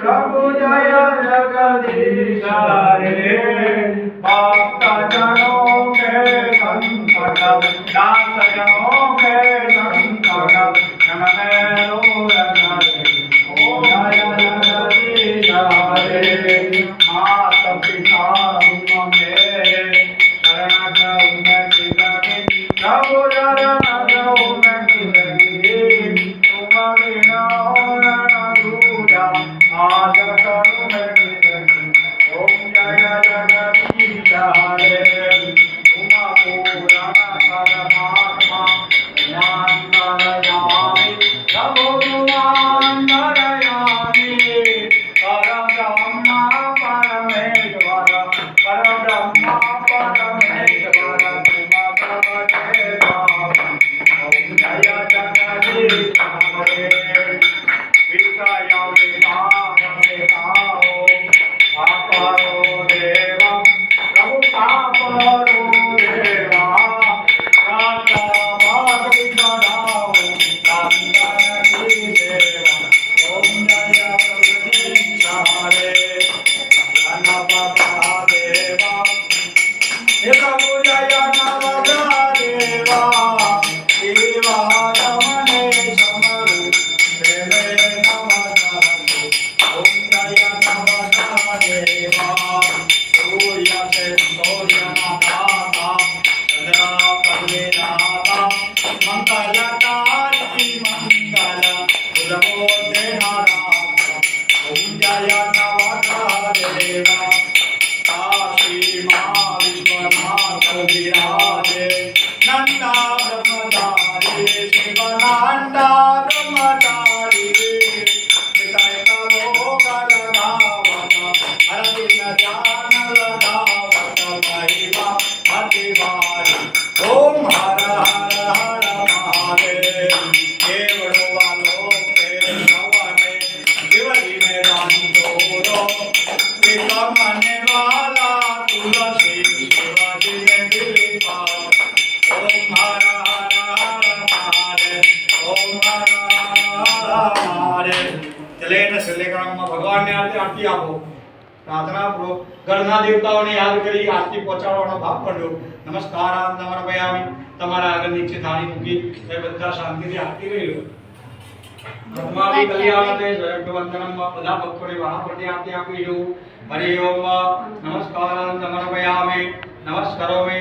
प्रभु जय जगदीश रे भक्त जनों के संकट दास जनों के संकट नमः ओम जय जगदीश रे माता पिता मेरे शरण उन्नति प्रभु शरण उन्नति तुम बिना आज ओम जय जगदीश रे उमा पुराण परमात्मा मानयामि प्रभु मानयामि परब्रह्म परमेश्वर परब्रह्म परमेश्वर ओम जय जगदीश रे भगवान ने आरती आपो प्रार्थना करो घरना देवताओं ने याद करी आरती पहोंचाडવાનો ભાગ પડ્યો નમસ્કાર સમર્પયામિ તમારા આગળ નીચે થાળી મૂકી એ બધા શાંતિથી આરતી કરી લો પ્રથમાવિ કલ્યાણતે જયવંદનમ બધા ભક્તોને વાહપતિ આરતી આપી દો હરિ ઓમ નમસ્કાર સમર્પયામિ નમસ્કારોમિ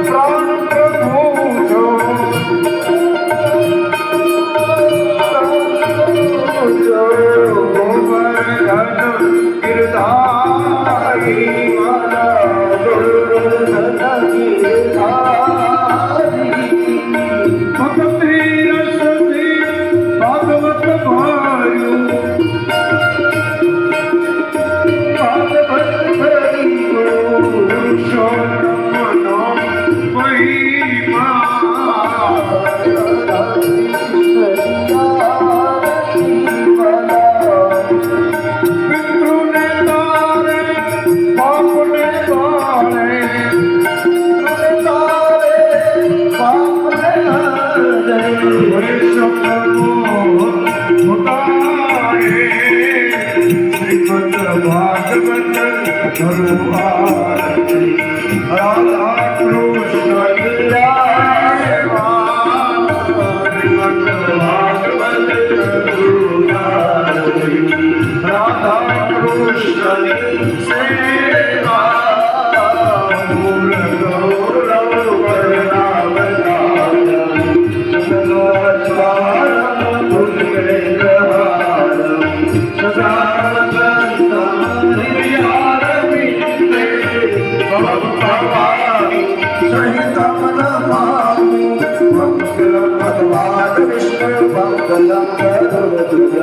Hare विष्णु मंगलम गरुड़ध्वज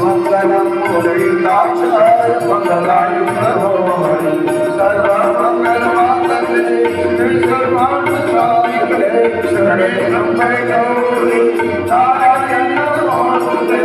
मंगलम मुरलीकाक्षाय मंगलाय हरि सर्वमंगल मांगल्ये सर्वार्थ साधिके शरणे त्र्यंबके गौरी नारायणी नमोस्तुते।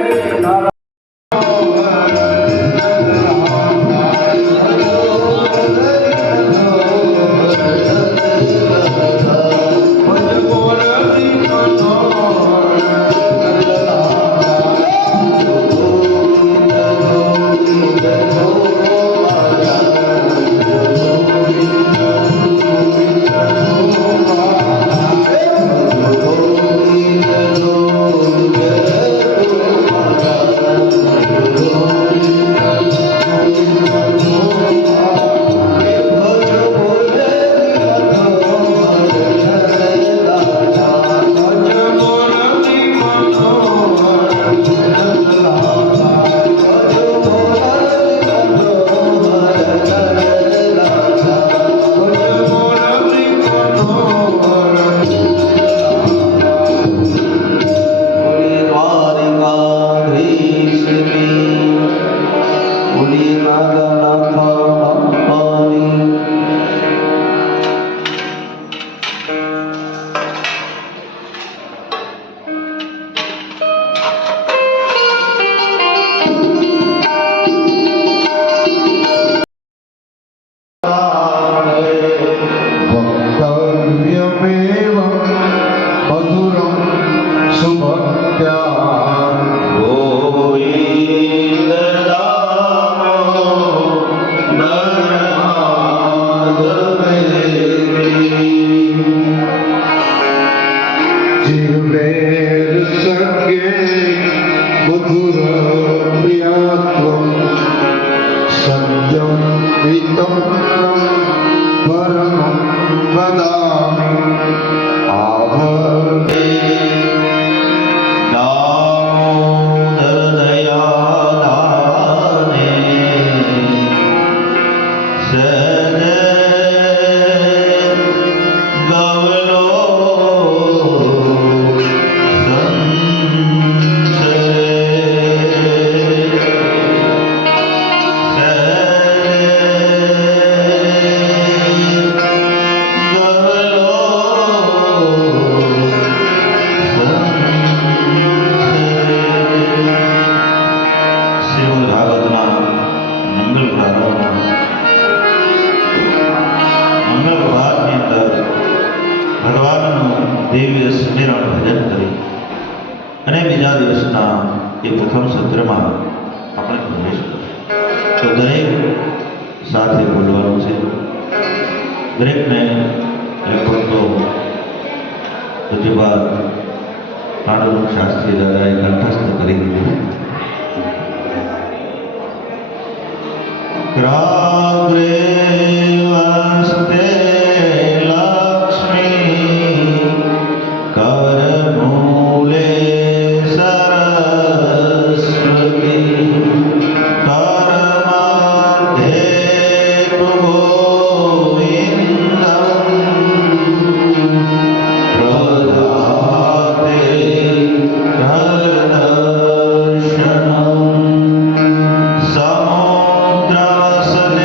समुद्रवसने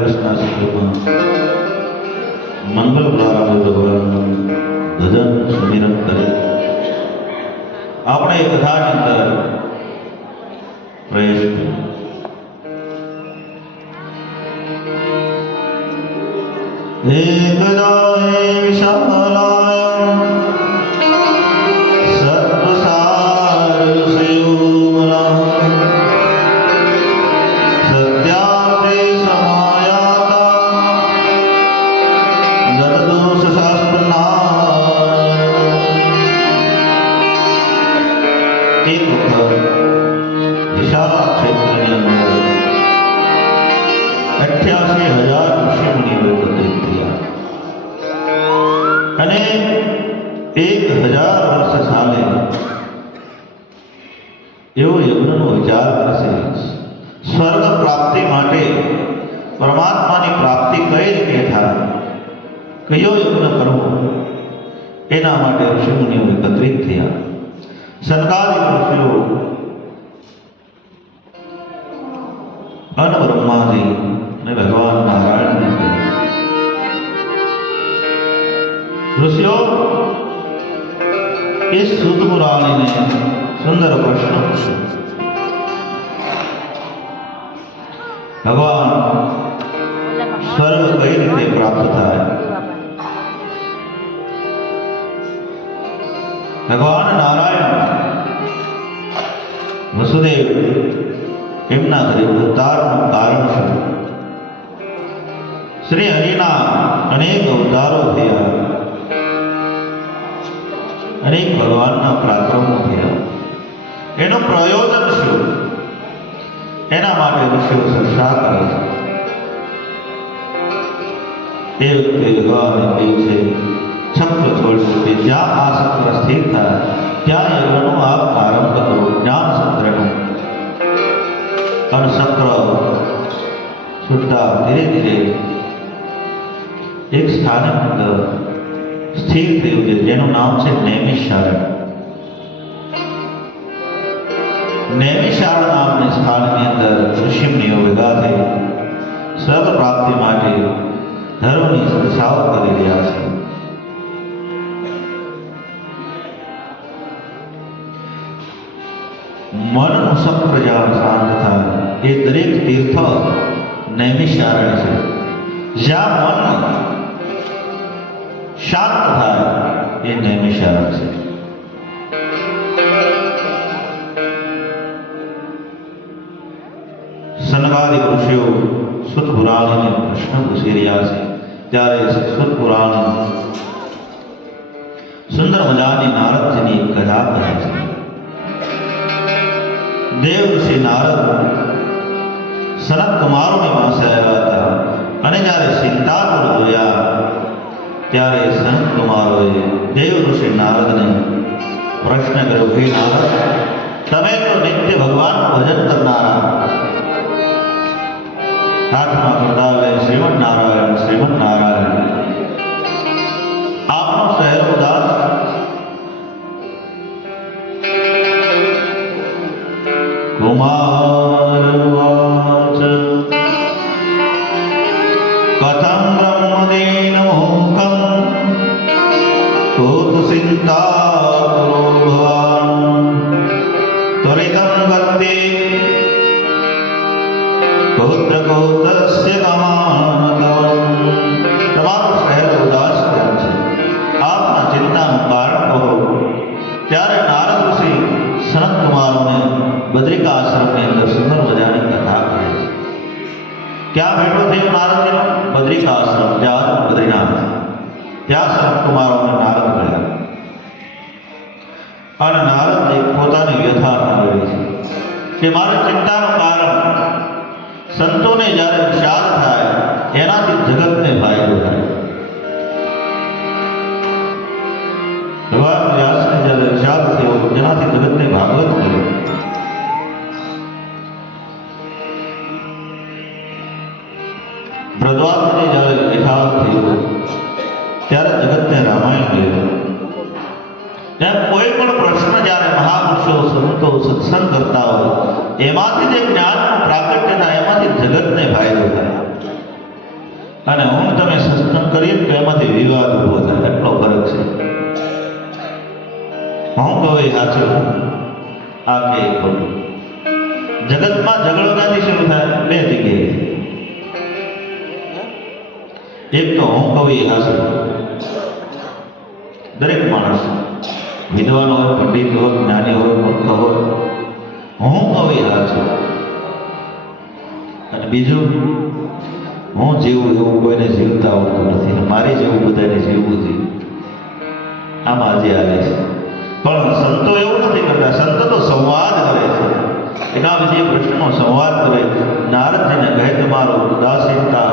વર્ષના સમયમાં મંગલ પ્રારંભ ભગવાનનું ભજન સુમિરન કરે આપણે એ બધાની અંદર પ્રવેશ કરીએ. એકદાય વિશાલાય સર્વસાર સેવમલા સત્યાત્રે સમાયાતા દદદોષ શાસ્ત્રના એક વખત વિશાલા ક્ષેત્રની અંદર 88,000 ઋષિમુનિઓ એકત્રિત થયા અને 1,000 વર્ષ સાલે એવો યજ્ઞનો વિચાર કરશે સ્વર્ગ પ્રાપ્તિ માટે પરમાત્માની પ્રાપ્તિ કઈ રીતે થાય, કયો યજ્ઞ કરવો, એના માટે ઋષિમુનિઓ એકત્રિત થયા. સનકાદિક ઋષિઓ અન બ્રહ્માજી અને ભગવાન નારાયણને કહ્યું. ઋષિઓ એ સૂત પુરાણીને સુંદર પ્રશ્ન પૂછ્યો. ભગવાન સ્વર્ગ કઈ રીતે પ્રાપ્ત થાય? ભગવાન નારાયણ વસુદેવ એમના ઘરે અવતારનું કારણ શું? શ્રી હરિના અનેક અવતારો થયા, અનેક ભગવાનના પરાક્રમો થયા, એનું પ્રયોજન શું? એના માટે ઋષિઓ ચર્ચા કરે છે. એ વખતે ભગવાને કહ્યું છે ચક્ર છોડશો કે જ્યાં આ ચક્ર સ્થિર થાય ત્યાં યજ્ઞનો આપ આરંભ કરો, જ્ઞાન સત્રનું. અને ચક્ર છૂટતા ધીરે ધીરે એક સ્થાને અંદર સ્થિર થયું છે જેનું નામ છે નૈમિષારણ્ય. નૈમિષારણ્ય નામના સ્થાનની અંદર ઋષિમુનિઓ ભેગા થઈ સ્વર્ગ પ્રાપ્તિ માટે ધર્મની ચર્ચાઓ કરી રહ્યા છે. મનનું ચક્ર જ્યાં શાંત થાય એ દરેક તીર્થ નૈમિષારણ્ય છે. જ્યાં મન શાંત થાય એ નૈમિષારણ્ય છે. સનકાદિક ઋષિઓ સુત પુરાણીને પ્રશ્ન પૂછી રહ્યા છે ત્યારે સુત પુરાણ સુંદર મજાની નારદજીની એક કથા કહે છે. દેવ ઋષિ નારદ સનત કુમારોની પાસે આવ્યા હતા અને જ્યારે સીતાપુર જોયા ત્યારે સનત કુમારોએ દેવ ઋષિ નારદને પ્રશ્ન કર્યો, હે નારદ, તમે તો નિત્ય ભગવાનનું ભજન કરનારા, હાથમાં કરતા શ્રીમદ નારાયણ શ્રીમદ નારાયણ, આપનો શહેર ઉદાસ. કુમારવાચ કથમ બ્રહ્મદેન મોખમ કોત ચિંતા ભવાન ત્વરિતમ ગતે ગોત્ર ગોત્રસ્ય કમાનતમ. તમારું શહેર ઉદાસ કેમ છે? આપના ચિંતાનું કારણ કહો. ત્યારે નારદ ઋષિ સનત કુમારોને બદ્રિકા આશ્રમની અંદર સુંદર મજાની કથા કહે છે. ક્યાં બેઠો થયો નારદજીનો? બદ્રિકા આશ્રમ, જ્યાં બદ્રીનાથ. ત્યાં સનત કુમારોને નારદ મળ્યા અને નારદને પોતાની વ્યથા સાંભળી છે કે મારી ચિંતાનું કારણ સંતોને જ્યારે વિશાળ થાય એનાથી જગતને ફાયદો થાય. ભગવાન વ્યાસને જ્યારે વિશાળ થયો જેનાથી જગતને ભાગવત મળ્યો. ભરદ્વાજને જ્યારે વિશાળ થયો ત્યારે જગતને રામાયણ મળ્યો. એમ કોઈ પણ પ્રશ્ન જ્યારે મહાપુરુષો સંતો સત્સંગ કરતા હોય એમાંથી જે જ્ઞાનનું પ્રાગટ્ય થાય એમાંથી જગતને ફાયદો થાય. અને હું તમે સત્સંગ કરીએ તો એમાંથી વિવાદ ઊભો થાય, એટલો ફરક છે. હું કહું એ સાચું, આ કે એ ખોટું. જગતમાં ઝઘડો ક્યાંથી શરૂ થાય? બે જગ્યાએ. એક તો હું કહું એ સાચું. દરેક માણસ વિદ્વાન હોય, પંડિત હોય, જ્ઞાની હોય, મૂર્ખ હોય, હું કહું એ સાચું. અને બીજું, હું જીવું એવું કોઈને જીવતા આવતું નથી, મારી જેવું બધાને જીવવું જોઈએ, આમાં હજી આવે છે. પણ સંતો એવું નથી કરતા. સંતો તો સંવાદ કરે છે, એના વિશે કૃષ્ણનો સંવાદ કરે. નારદજીને કહે તમારું ઉદાસીનતા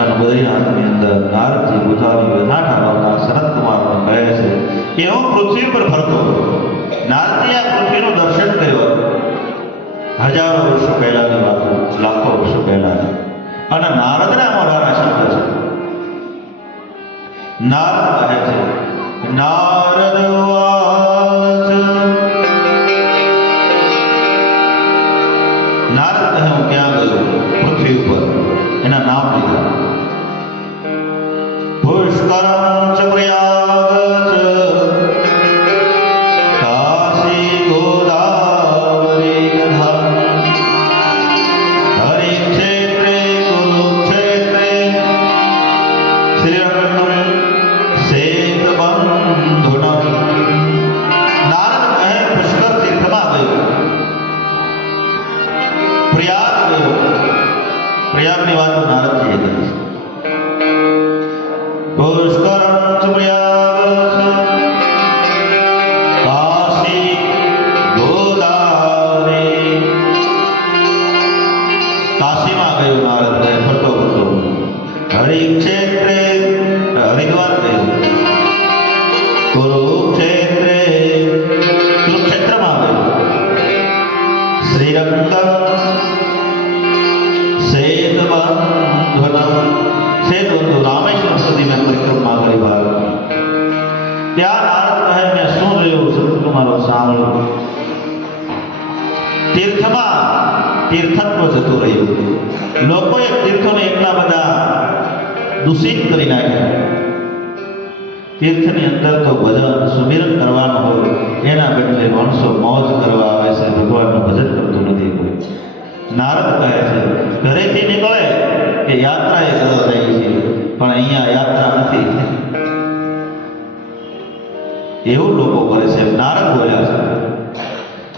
અને બદ્રીનાથની અંદર નારદજી પોતાની વ્યથા ઠાલવતા સનત કુમારને કહે છે કે હું પૃથ્વી પર ફરતો. નારદજી આ પૃથ્વીનું દર્શન કર્યું હજારો વર્ષો પહેલાની વાતો, લાખો વર્ષો પહેલાની. અને નારદના મોઢાના શબ્દ છે. નારદ કહે છે, નારદ વાચ. નારદ કહે હું ક્યાં ગયો? પૃથ્વી ઉપર. એના નામ લીધા. પુષ્કરમ ચ પ્રયાગ ચ કાશી ગોદાવરી તથા હરિક્ષેત્રે કુરુક્ષેત્રે શ્રીરંગમ શેતબંધુનમ. નારદ કહે પુષ્કર તીર્થમાં ગયો, પ્રયાગ ગયો. પ્રયાગની વાત નારદજીએ કરી. પુષ્કરમ ચ પ્રયાગ કાશી ગોદાવરી. કાશીમાં ગયો નારદ કહે ફરતો ફરતો. હરિક્ષેત્રે હરિદ્વાર ગયો. કુરુક્ષેત્રે કુરુક્ષેત્રમાં ગયો. શ્રીરંગમ શેતબંધુનમ. શેતબંધુ રામેશ્વર સુધી મેં પરિક્રમા કરી ભારતની. ત્યાં નારદ કહે મેં શું જોયું? સતકુમારો સાંભળો. તીર્થમાં તીર્થત્વ જતું રહ્યું. લોકોએ તીર્થોને એટલા બધા દૂષિત કરી નાખ્યા. તીર્થની અંદર તો ભજન સુમિરન કરવાનું હોય, એના બદલે માણસો મોજ કરવા આવે છે, ભગવાનનું ભજન કરતું નથી કોઈ. નારદ કહે છે ઘરેથી નીકળે કે યાત્રાએ કરવા જાય છે, પણ અહીંયા યાત્રા નથી. એવું લોકો કરે છે. નારદ બોલ્યા છે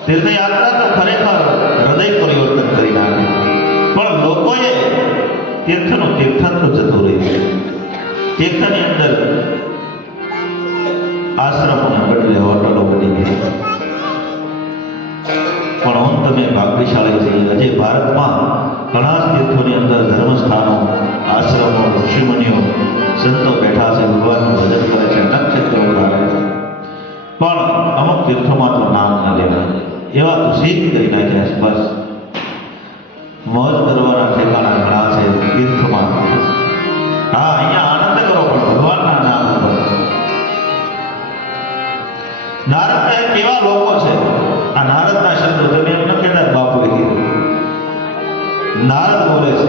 તીર્થયાત્રા તો ખરેખર હૃદય પરિવર્તન કરી નાખે, પણ લોકોએ તીર્થનું તીર્થત્વ જતું રહ્યું. તીર્થની અંદર આશ્રમોને બદલે હોટલો બની ગઈ. પણ હું તમે ભાગ્યશાળી છીએ. હજી ભારતમાં ઘણા તીર્થોની અંદર ધર્મસ્થાનો, આશ્રમો, ઋષિમુનિઓ, સંતો બેઠા છે, ભગવાનનું ભજન કરે છે, નક્ષત્રો ઉડાડે છે. પણ અમુક તીર્થોમાં તો નામ ન લેવા, એવા તો સિદ્ધ કરી નાખ્યા છે. બસ મોજ કરવાના ઠેકાણા ઘણા છે તીર્થમાં. હા, અહીંયા આનંદ કરો પણ ભગવાનના નામ ઉપર. નારદ કહે કેવા લોકો છે? આ નારદના શબ્દો તમે એમ ન કહેતા બાપુએ કીધું. નારદ બોલે છે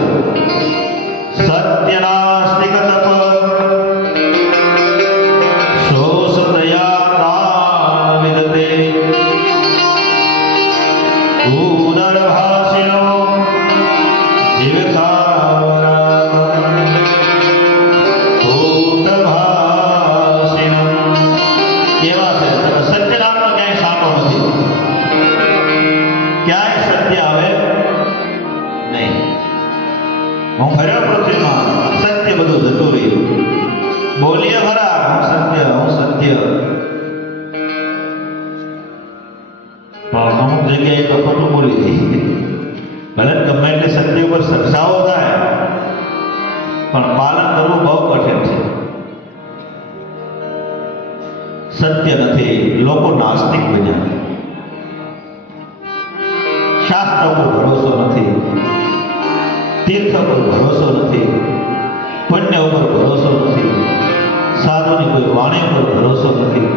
સત્યનાસ્તિક તપ શોષતયા વિદતે ઉદરભાષિણો જીવકાવરામ કૂટભાષિણમ. કેવા છે? સત્ય નામનો ક્યાંય સાંભળો નથી, ક્યાંય સત્ય આવે નહીં. હું ફર્યો પૃથ્વીમાં, સત્ય બધું જતું રહ્યું. બોલીએ ખરા હું સત્ય, હું સત્ય, પણ અમુક જગ્યાએ તો ખોટું બોલી દઈ. ભલે ગમે એટલે સત્ય ઉપર સરસાવો થાય, પણ પાલન કરવું બહુ કઠિન છે. સત્ય નથી. લોકો નાસ્તિક બન્યા. શાસ્ત્ર પર ભરોસો નથી, તીર્થ પર ભરોસો નથી, પુણ્ય ઉપર ભરોસો નથી, સાધુની કોઈ વાણી પર ભરોસો નથી,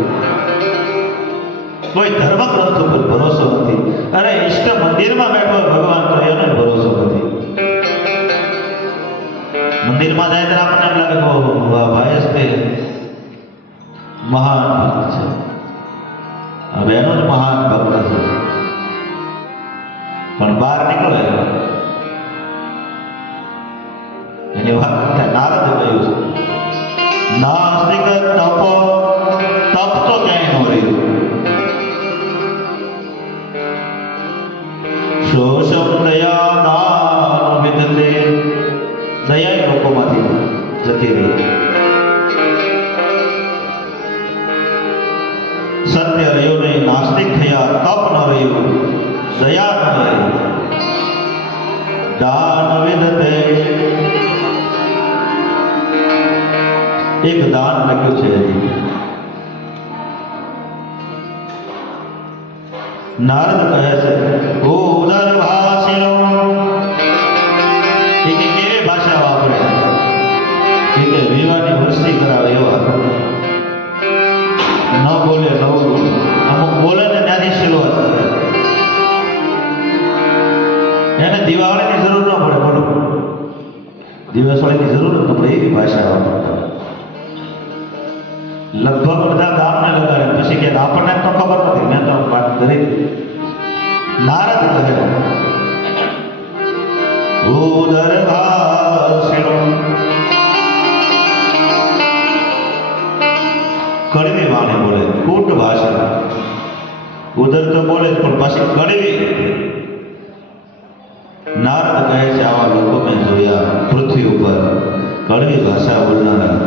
કોઈ ધર્મગ્રંથ ઉપર ભરોસો નથી. અરે ઈષ્ટ મંદિરમાં બેઠો ભગવાન તો એનો ભરોસો નથી. જાય ત્યારે આપણને એમ લાગે કે ઓહો, આ ભાઈ જ તે મહાન ભક્ત છે, આ બહેનો જ મહાન ભક્ત છે. પણ બહાર નીકળે એની વાત નારદે કહ્યું છે, નાસ્તિક તપ તપ તો ક્યાંય ન રહ્યું. શોષમ દયા દાન વિદતે, દયા લોકોમાંથી જતી રહી. સત્ય રહ્યું નહીં, નાસ્તિક થયા, તપ ન રહ્યું, દયા ન રહી. દાન વિદતે, એક દાન લખ્યું છે. નારદ કહે છે, ઉદર ભાષીઓ, એ કેવી ભાષા વાપરે, કે વિવાહની વૃષ્ટિ કરાવે એવા. ન બોલે નવરું, અમુક બોલે ને ત્યાંથી શરૂઆત કરે. એને દિવાળીની જરૂર ન પડે, બોલો દિવસવાળીની જરૂર ન પડે, એવી ભાષા વાપરતા. લગભગ બધા ગામને લગાડે, પછી કે આપણને તો ખબર નથી, મેં તો વાત કરી. નારદ કહે, ઉદર ભાષિણો, કડવી વાણી બોલે, કૂટ ભાષા. ઉદર તો બોલે પણ પાછી કડવી. નારદ કહે છે, આવા લોકો મેં જોયા પૃથ્વી ઉપર, કડવી ભાષા બોલનારા.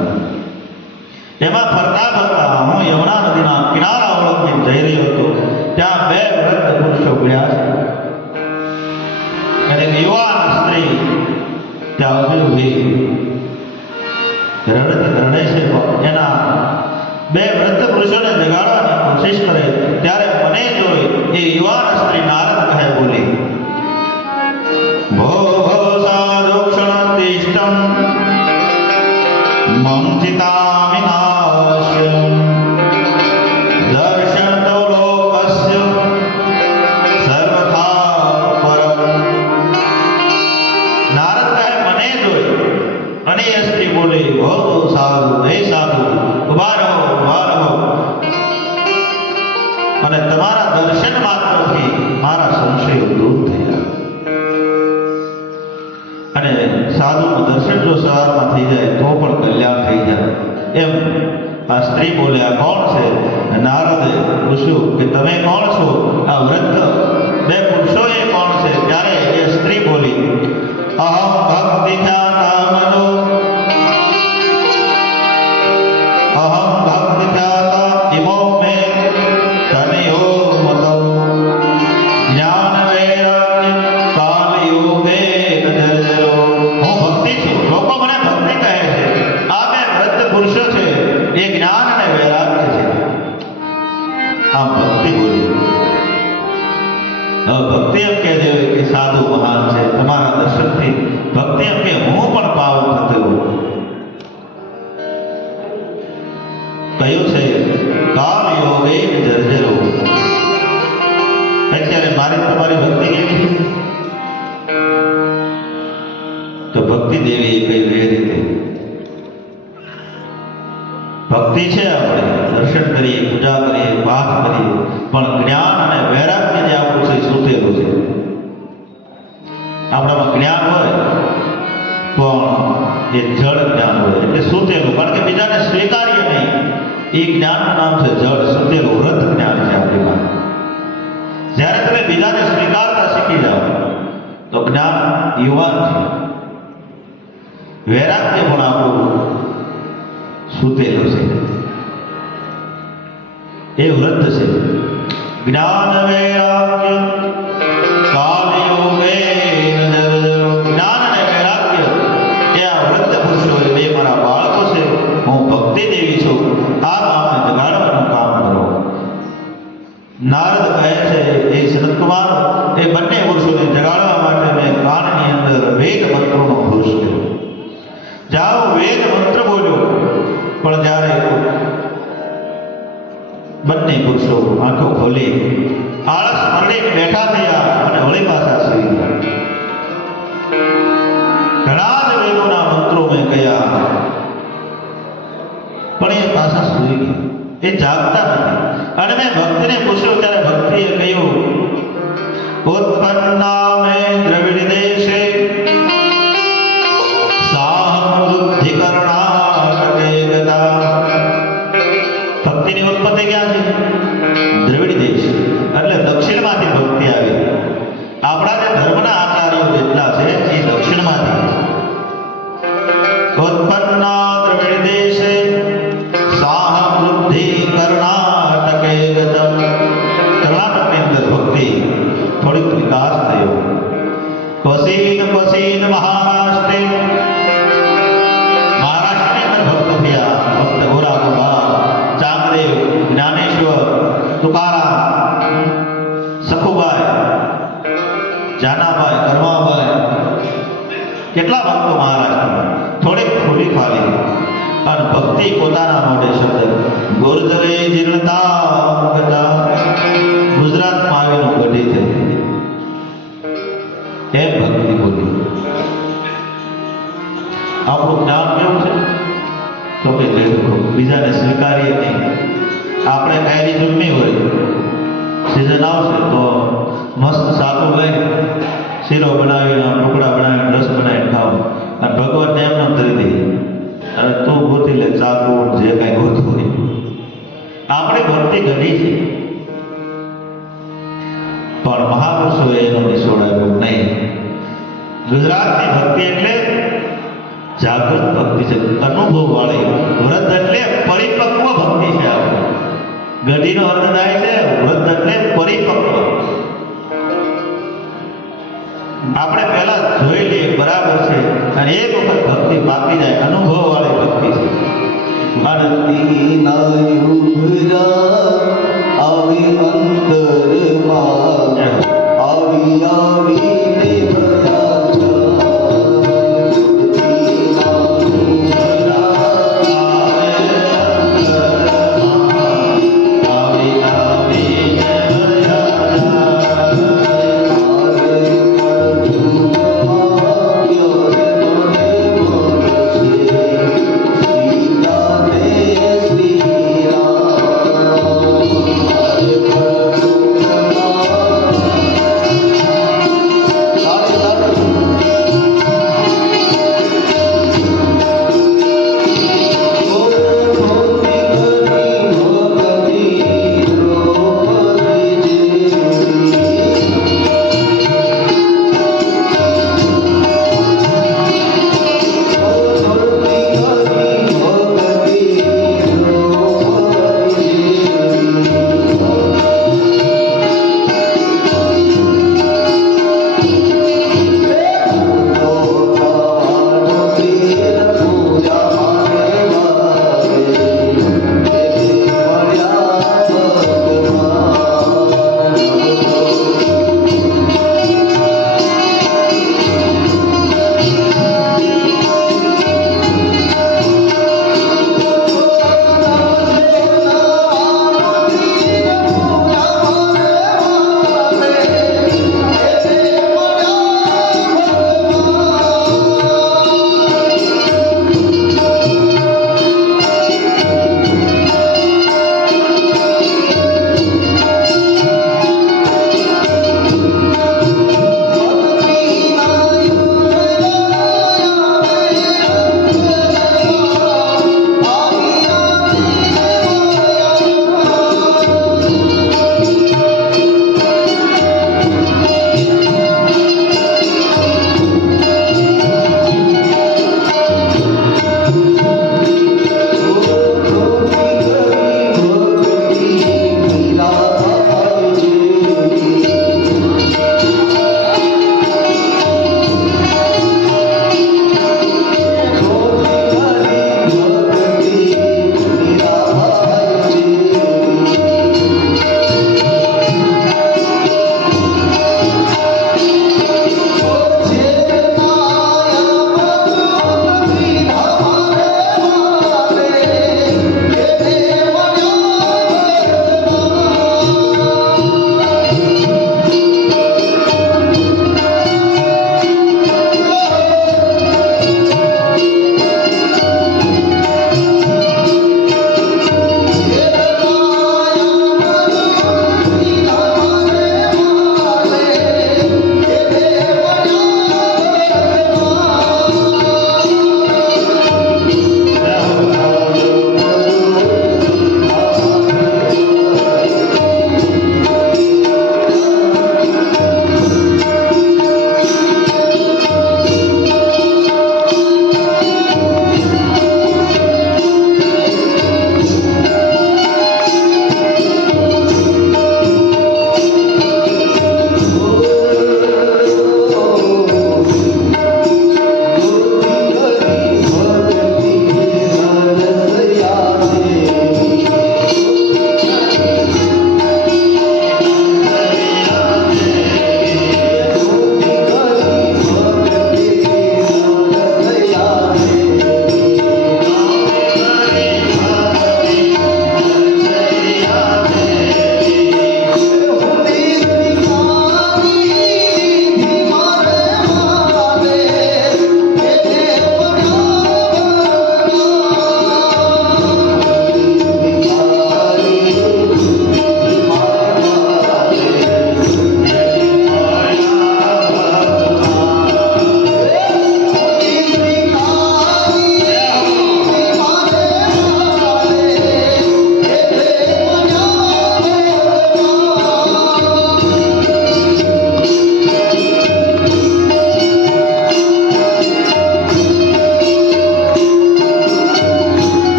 એમાં ફરતા ફરતા હું યમુના નદીના કિનારા ઓળખી જઈ રહ્યો હતો, ત્યાં બે વૃદ્ધ પુરુષો મળ્યા છે. અને યુવાન સ્ત્રી ત્યાં ઉભી રડે છે. એના બે વૃદ્ધ પુરુષોને જગાડવાની કોશિશ કરે ત્યારે મને જોઈ એ યુવાન સ્ત્રી નારદ કહે બોલી, ભો ભો સાધુ ક્ષણ તિષ્ઠમ મંચિતામિ નાશ્યમ દર્શન તો લોકસ્ય સર્વથા પરમ. નારદ કહે મને જોઈ અને એ સ્ત્રી બોલી, ભો સાધુ, હે સાધુ, ઉભા રહો, ઉભા રહો, અને તમારા દર્શન માત્રથી મારા સંશયો દૂર થયા. અને સાધુનું દર્શન જો સવારમાં થઈ જાય તો પણ કલ્યાણ થઈ જાય. એમ આ સ્ત્રી બોલે, આ કોણ છે? નારદે પૂછ્યું કે તમે કોણ છો? આ વૃદ્ધ બે પુરુષોએ કોણ છે? ત્યારે એ સ્ત્રી બોલી, અહમ ભક્તિ ખ્યાતા, અહમ ભક્તિ ખ્યાતા ઇમો મે તનયો મતો જ્ઞાન વૈરાગ્ય કાલ યોગે નજરો. હું ભક્તિ છું, લોકો મને ભક્તિ કહે છે. આ બે વૃદ્ધ પુરુષો છે, એ જ્ઞાન અને વૈરાગ્ય છે. આ ભક્તિ બોલી. હવે ભક્તિ એમ કહે છે કે સાધુ મહાન છે, તમારા દર્શનથી ભક્તિ એમ કે હું પણ પાવન થતો. કયું છે કાલ યોગે જર્જરો. અત્યારે મારી તમારી ભક્તિ કેવી છે? તો ભક્તિ દેવી કઈ બે રીતે ભક્તિ છે. આપણે દર્શન કરીએ, પૂજા કરીએ, પાઠ કરીએ, પણ જ્ઞાન અને વૈરાગ્ય જે આપણું છે સૂતેલું છે. આપણામાં જ્ઞાન હોય પણ એ જળ જ્ઞાન હોય, એટલે સૂતેલું, કારણ કે બીજાને સ્વીકાર્ય નહીં. એ જ્ઞાનનું નામ છે જળ, સૂતેલું વ્રત જ્ઞાન છે આપણી પાસે. જ્યારે તમે બીજાને સ્વીકારતા શીખી જાઓ તો જ્ઞાન યુવાન છે. વૈરાગ્ય પણ આપણું સૂતેલું છે, એ વૃદ્ધ છે. જ્ઞાન વૈરાગ્ય કાલ યોગે નજરો. જ્ઞાન અને વૈરાગ્ય એ આ વૃદ્ધ પુરુષો, એ મારા બાળકો છે. હું ભક્તિ દેવી છું, આ કામને જગાડવાનું કામ કરો. નારદ કહે છે, એ સનતકુમાર, એ બંને પુરુષોને જગાડવા માટે મેં કાનની અંદર વેદ મંત્રોનો ઘોષ કર્યો. જાઓ વેદ મંત્ર બોલ્યો, પણ જ્યારે બંને પુરુષો આંખો ખોલી આળસ મરડીને બેઠા થયા અને વળી પાછા સુઈ ગયા. ઘણા જ વેદોના મંત્રો મેં કહ્યા, પાછા સૂઈ ગયા, એ જાગતા નથી. અને મેં ભક્તને પૂછ્યું ત્યારે ભક્તિએ કહ્યું, ઉત્પન્ના મે દ્રવિડ દેશે સાહમૃદ્ધિ કર્ણાટકે ગતા. ભક્તિની ઉત્પત્તિ ક્યાં છે? દ્રવિડ દેશ એટલે દક્ષિણમાંથી ભક્તિ આવી. આપણા જે ધર્મના આચાર્યો જેટલા છે એ દક્ષિણમાંથી. ઉત્પન્ના દ્રવિડ દેશે સાહમૃદ્ધિ કર્ણાટકે ગતમ. કર્ણાટકની અંદર ભક્તિ થોડીક વિકાસ થયો. ક્વચીન ક્વચીન મહારાષ્ટ્રે, મહારાષ્ટ્રની અંદર ભક્ત થયા. ભક્ત ગોરા બાબા, ચાંગદેવ, જ્ઞાનેશ્વર, તુકારામ, સખુબાઈ, જાનાભાઈ, કરમાભાઈ, કેટલા ભક્તો મહારાષ્ટ્રમાં. થોડીક ફૂલી ફાલી અને ભક્તિ પોતાના મોઢે શબ્દ ગુર્જરે જીર્ણતા ગતા. ગુજરાતમાં આવીને ગઢી થઈ એમ ભક્તિ બોલી. આપણું જ્ઞાન કેવું છે? તો કે બીજાને સ્વીકારીએ નહીં. આપણે કાયરી જન્મી હોય, સિઝન આવશે તો મસ્ત સાતું લઈ શીરો બનાવીને ટુકડા બનાવીને રસ બનાવીને ખાવ અને ભગવાનને એમને ધરી દઈએ. અને તું ગોતી લે ચાકુ જે કાંઈ ગોતું હોય. આપણી ભક્તિ ઘણી છે પણ મહાપુરુષોએ એનો નિશોડ આપ્યો નહીં. ગુજરાતની ભક્તિ એટલે જાગૃત ભક્તિ છે, અનુભવ વાળી. વ્રત એટલે પરિપક્વ ભક્તિ છે. આપણે ગઢીનો અર્થ થાય છે વ્રત એટલે પરિપક્વ. આપણે પહેલા જોઈ લઈએ બરાબર છે અને એક વખત ભક્તિ પાકી જાય, અનુભવ વાળી ભક્તિ છે. ભક્તિના યુગરા આવી અંતરમાં આવી આવીને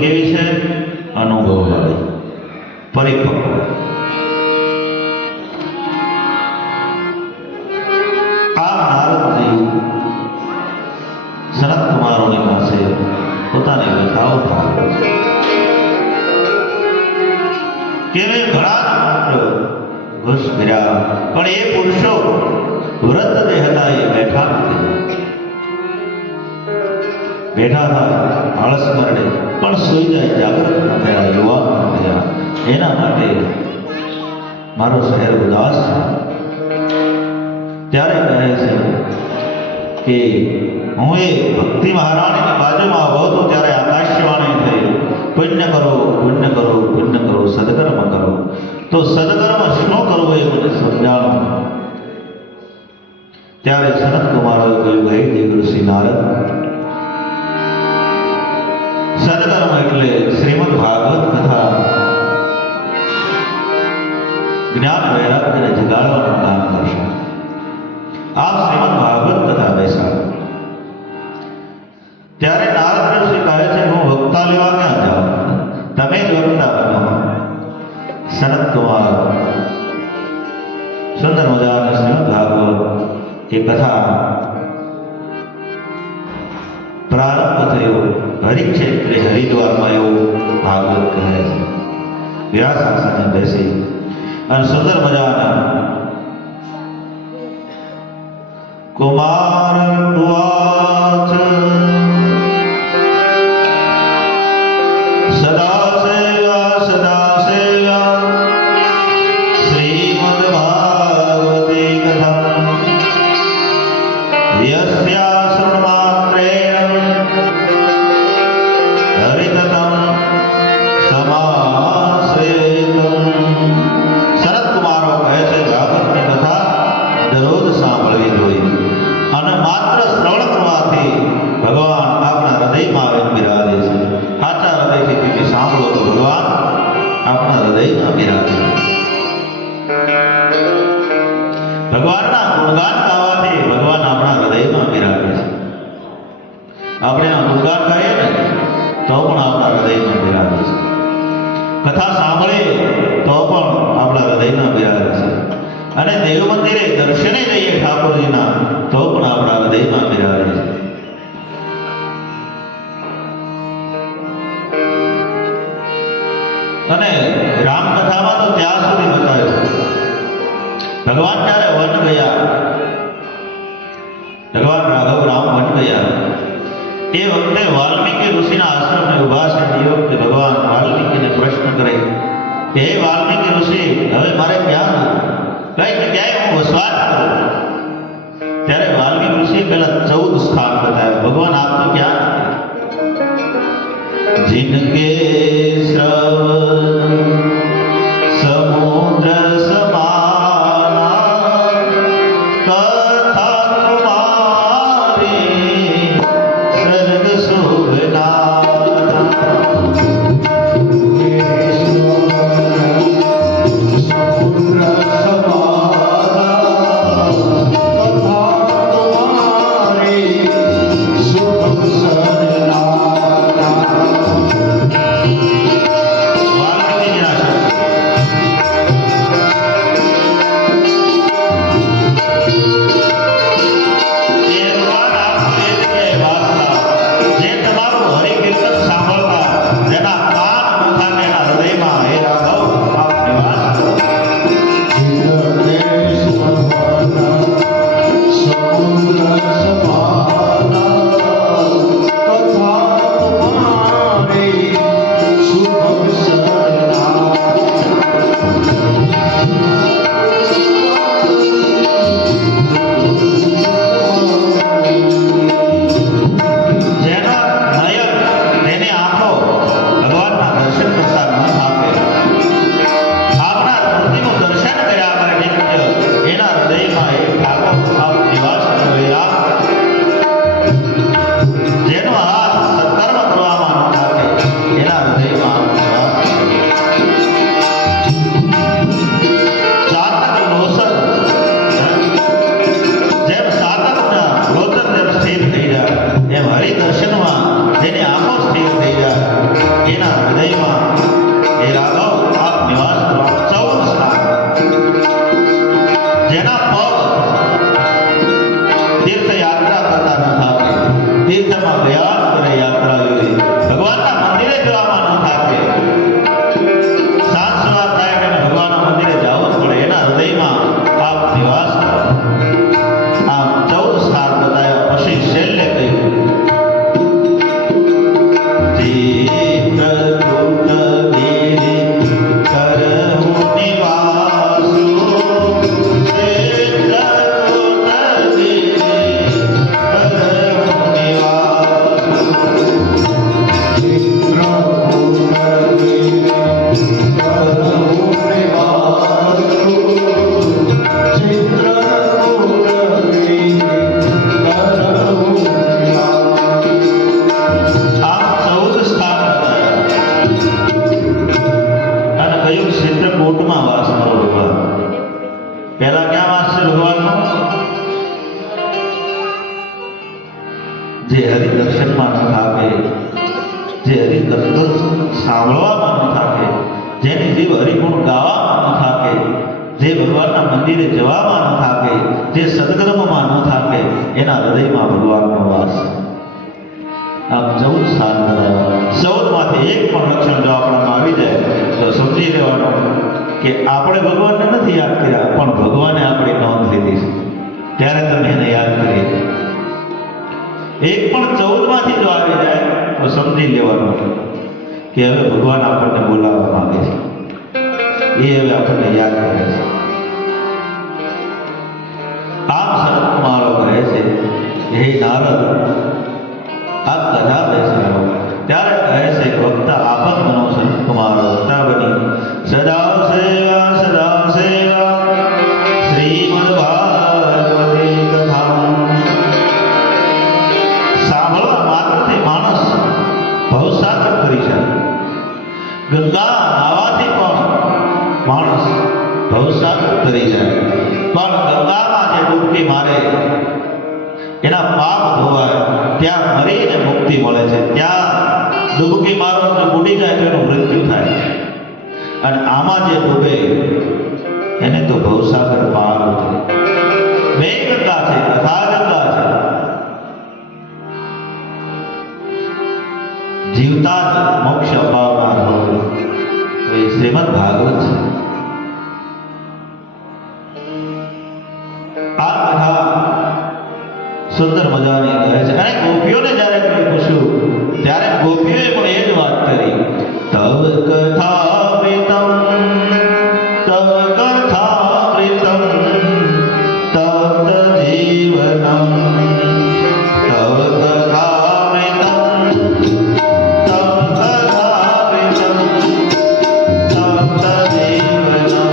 કેવી છે? અનુભવવાળી, પરિપક્વ. આ નારદજી સનત કુમારોની પાસે પોતાની વ્યથાઓ થાય કે મેં ઘણા ઘુસ ફર્યા, પણ એ પુરુષો વ્રત જે હતા એ બેઠા નથી. બેઠા હતા આળસ મરડે, પણ સુઈ જાય, જાગૃત ન થયા, યુવાન ન થયા. એના માટે મારો શહેર ઉદાસ છે. ત્યારે કહે છે કે હું એ ભક્તિ મહારાણીની બાજુમાં આવો તો ત્યારે આકાશવાણી થઈ, પુણ્ય કરો, પુણ્ય કરો, પુણ્ય કરો, સદકર્મ કરો. તો સદકર્મ શું કરવું એ મને સમજાણો. ત્યારે સનત કુમારોએ કહ્યું, હે દેવ ઋષિ નારદ, સદકર્મ એટલે શ્રીમદ ભાગવત કથા જ્ઞાન વૈરાગ્યને જગાડવાનું કામ કરશે. આપ શ્રીમદ ભાગવત કથા બેસાડો. ત્યારે નારદ ઋષિ કહે છે, હું વક્તા લેવા ક્યાં જાઉં? તમે જ વક્તા બનો. સનત કુમાર સુંદર મજાની શ્રીમદ ભાગવત એ કથા પ્રારંભ થયો. હરિક્ષેત્રે હરિદ્વારમાં એવું ભાગવત કહે છે. વ્યાસ આસને બેસી અને સુંદર મજાના કુમાર ઉવાચ સદા સેવા શ્રીમદ ભાગવતી કથા યસ્યા શ્રવણમાત્રેણ હરિતતમ સમાશ્રેતમ. શરદ કુમારો કહે છે, ભાગવતની કથા દરરોજ સાંભળવી જોઈએ અને માત્ર શ્રવણ કરવાથી ભગવાન આપણા હૃદયમાં આવીને બિરાજે છે. સાચા હૃદયથી તમે સાંભળો તો ભગવાન આપણા હૃદયમાં બિરાજે છે. ભગવાનના ગુણગાન ગાવાથી ભગવાન આપણા હૃદયમાં બિરાજે છે. આપણે એના ગુણગાન ગાઈએ ને તો પણ આપણા હૃદયમાં બિરાજે છે. કથા સાંભળીએ તો પણ આપણા હૃદયમાં બિરાજે છે. અને દેવ મંદિરે દર્શને જઈએ ઠાકોરજીના તો પણ આપણા હૃદયમાં બિરાજે છે. અને રામકથામાં તો ત્યાં સુધી બતાવ્યું, ભગવાન જ્યારે વન ગયા, ભગવાન રાઘવ રામ વન ગયા, એ વખતે વાલ્મીકી ઋષિના આશ્રમે ઉભા છે. એ વખતે ભગવાન વાલ્મીકીને પ્રશ્ન કરે કે હે વાલ્મીકી ઋષિ, હવે મારે ક્યાં કઈ જગ્યાએ હું વસવાટ કરું? ત્યારે વાલ્મીકી ઋષિએ પહેલા 14 સ્થાન બતાવ્યા. ભગવાન આપ તો ક્યાં? जिनके श्रवण समुद्र समाना कथा तुम्हारी सर्ग शोभना. રાખે. સાંજ સવાર થાય એટલે ભગવાનના મંદિરે જવું જ પડે. એના હૃદયમાં આપ નિવાસ કરો. આમ 14 સ્થાન બતાવ્યા પછી છેલ્લે કહ્યું ચિત્રકૂટમાં વાસ કરો ભગવાન. પહેલા ક્યાં વાસ છે ભગવાનનો? જે હરિ દર્શનમાં ન થાકે, જે હરિ કીર્તન સાંભળવામાં ન થાકે, જેની જીવ હરિગુણ ગાવામાં ન થાકે, જે ભગવાનના મંદિરે જવામાં ન થાકે, જે સદકર્મમાં ન થાકે, એના હૃદયમાં ભગવાનનો વાસ. આપ 14 સ્થાન બતાવ્યા. 14 માંથી એક પણ લક્ષણ જો આપણામાં આવી જાય તો સમજી લેવાનું કે આપણે ભગવાનને નથી યાદ કર્યા, પણ ભગવાને આપણી નોંધ લીધી છે. ત્યારે તમે એને યાદ કરી. એક પણ 14 માંથી જો આવી જાય તો સમજી લેવાનું કે હવે ભગવાન આપણને બોલાવવા માંગે છે. એ હવે આપણને યાદ કરે છે. આમ સનત કુમારો કહે છે, હે નારદ, આપ કથા બેસાડો. ત્યારે કહે છે વક્તા આપત મનો સનત કુમારો વક્તા બની સદા સેવા શ્રીમદ ભાગવતી કથા. સાંભળવા માત્રથી માણસ ભવસાગર કરી શકે. ગંગા નાવાથી પણ માણસ ભવસાગર કરી જાય, પણ ગંગામાં જે ડૂબકી મારે એના પાપ ધોવાય, ત્યાં મરીને મુક્તિ મળે છે. ત્યાં ડૂબકી મારો તો બુડી જાય તો એનું મૃત્યુ થાય. અને આમાં જે ડૂબે એને તો ભવસાગર પાર થાય. બે ગંગા છે, કથા ગંગા છે. જીવતા જ મોક્ષ અપાવનાર હોય તો એ શ્રીમદ ભાગવત છે. આ કથા સુંદર મજાની કહે છે. અને ગોપીઓને જ્યારે કોઈ પૂછ્યું ત્યારે ગોપીઓએ પણ એ જ વાત કરી, તવ કથામૃતમ તવ કથામૃતમ તપ્ત જીવનમ તવ કથામૃતમ તવ કથામૃતમ તપ્ત જીવનમ.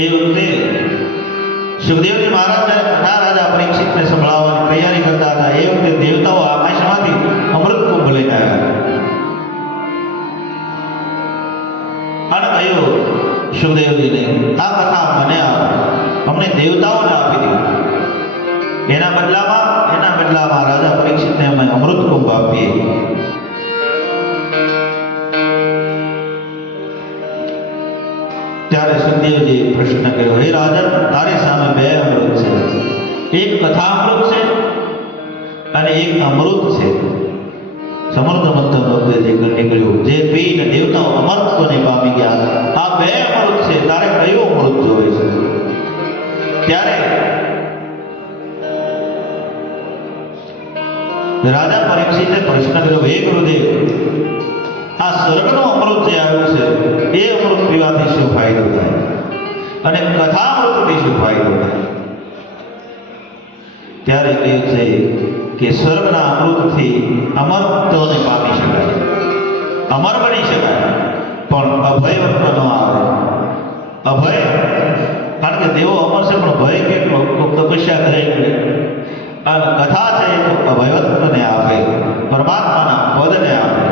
એ વખતે સુખદેવજી મહારાજ જ્યારે કથા રાજા પરીક્ષિતને સંભળાવવાની તૈયારી કરતા હતા, એ વખતે દેવતાઓ આકાશમાંથી અમૃત કુંભ લઈને આવ્યા અને કહ્યું સુખદેવજીને, આ કથા મને આપો, અમને દેવતાઓને આપી દીધું. એના બદલામાં રાજા પરીક્ષિતને અમે અમૃત કુંભ આપીએ. ત્યારે સુખદેવજીએ પ્રશ્ન કર્યો, હે રાજન, તારી સામે બે અમૃત છે. એક કથામૃત છે અને એક અમૃત છે. સમર્થ મંથન વખતે જે નીકળ્યું, જે પીને દેવતાઓ અમરત્વને પામી ગયા, આ બે અમૃત છે, તારે કયું અમૃત જોવે છે? ત્યારે રાજા પરીક્ષિતે પ્રશ્ન કર્યો, હે ગુરુદેવ, આ સ્વર્ગનું અમૃત જે આવ્યું છે એ અમૃત પીવાથી શું ફાયદો થાય અને કથામૃતથી શું ફાયદો થાય? ત્યારે કહ્યું છે કે સ્વર્ગના અમૃતથી અમરત્વને પામી શકાય, અમર બની શકાય, પણ અભય વખત ન આવે. અભય, કારણ કે દેવો અમર છે પણ ભય કેટલો? તપસ્યા કરે અને કથા છે તો અભયવત્વને આપે, પરમાત્માના પદને આપે,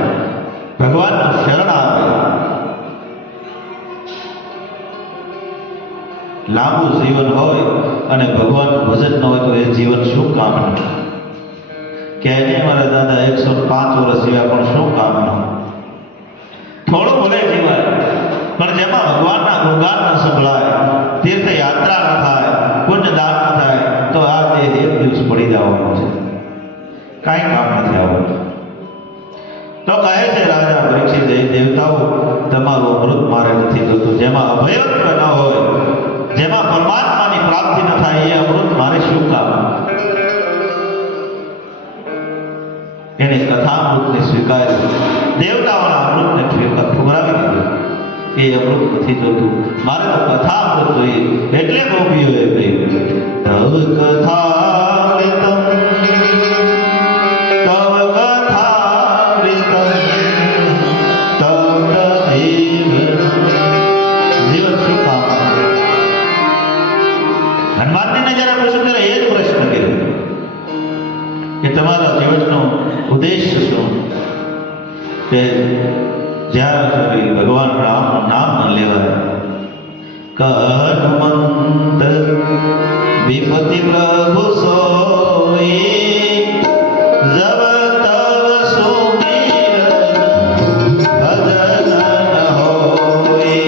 ભગવાનનું શરણ આપે. લાંબુ જીવન હોય અને ભગવાનનું ભજન ન હોય તો એ જીવન શું કામનું? કહેને મારા દાદા 105 વર્ષ જીવ્યા પણ શું કામનું? થોડું ભલે જીવાય પણ જેમાં ભગવાનના ગુણગાન ન સંભળાય, તીર્થયાત્રા ન થાય, પુણ્યદાન ન થાય તો આ દેહ એક દિવસ પડી જવાનો છે, કાંઈ કામ નથી આવવાનું. તો કહે છે રાજા પરીક્ષિત, દેવતાઓ, તમારું અમૃત મારે નથી જોતું. જેમાં અભયત્વ ન હોય, જેમાં પરમાત્માની પ્રાપ્તિ ન થાય, એ અમૃત મારે શું કામ? એને કથામૃતને સ્વીકાર્યું, દેવતાઓના અમૃતને ઠુકરાવી દીધું. એ અમૃત નથી જોતું, મારે તો કથામૃત જોઈએ. એટલે ગોપીઓએ કહ્યું, તવ કથામૃતમ, તવ કથામૃતમ, તવ તદેવ જીવન શું કામ? હનુમાનજીને જ્યારે પૂછ્યું ત્યારે એ જ પ્રશ્ન કર્યો કે તમારા જીવનનો ઉદ્દેશ્ય શું? કે જ્યાં સુધી ભગવાન રામનું નામ ન લેવાય. હનુમંત વિપતિ પ્રભુ સોઈ, જબ તબ સુમિરન ભજન ન હોઈ.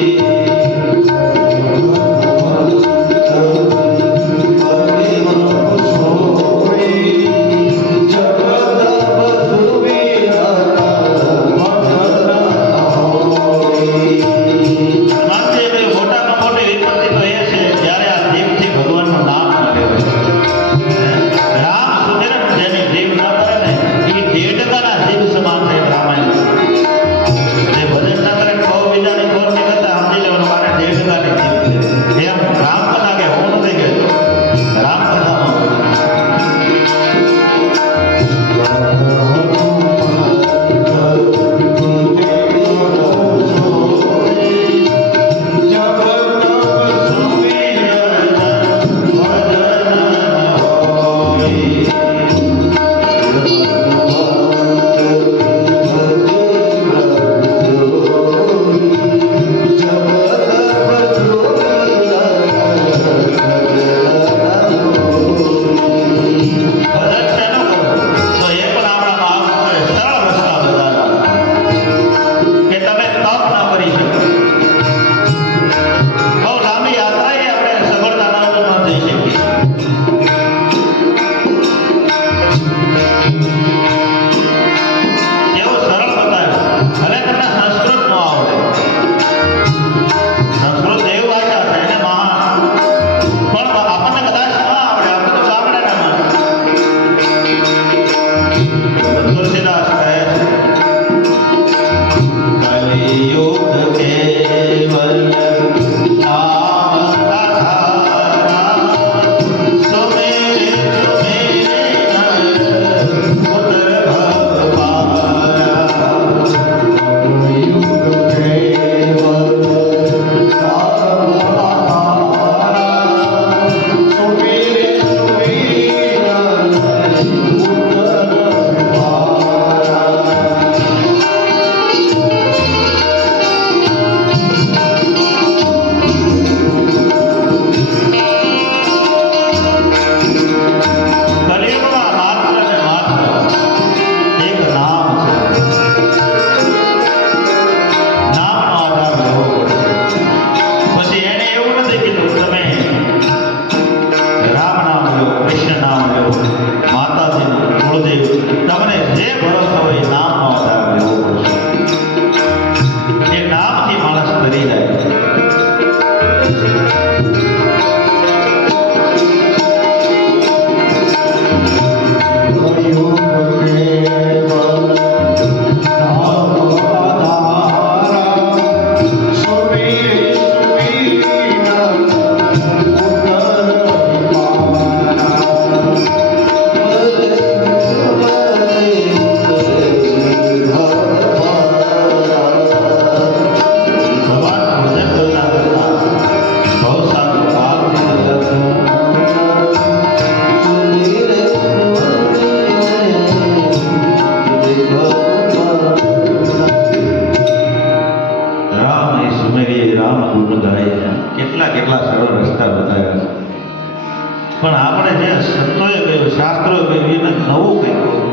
પણ આપણે જે સંતોએ કહ્યું, શાસ્ત્રોએ કહ્યું, એને નવું કંઈક કહ્યું.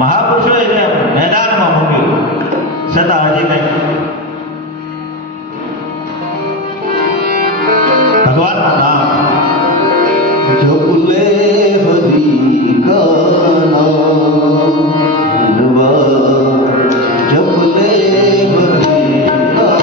મહાપુરુષોએ જે મેદાનમાં મૂક્યું છતાં હજી કંઈક ભગવાનનું નામ જપલે હરી કા નામ જપલે હરી કા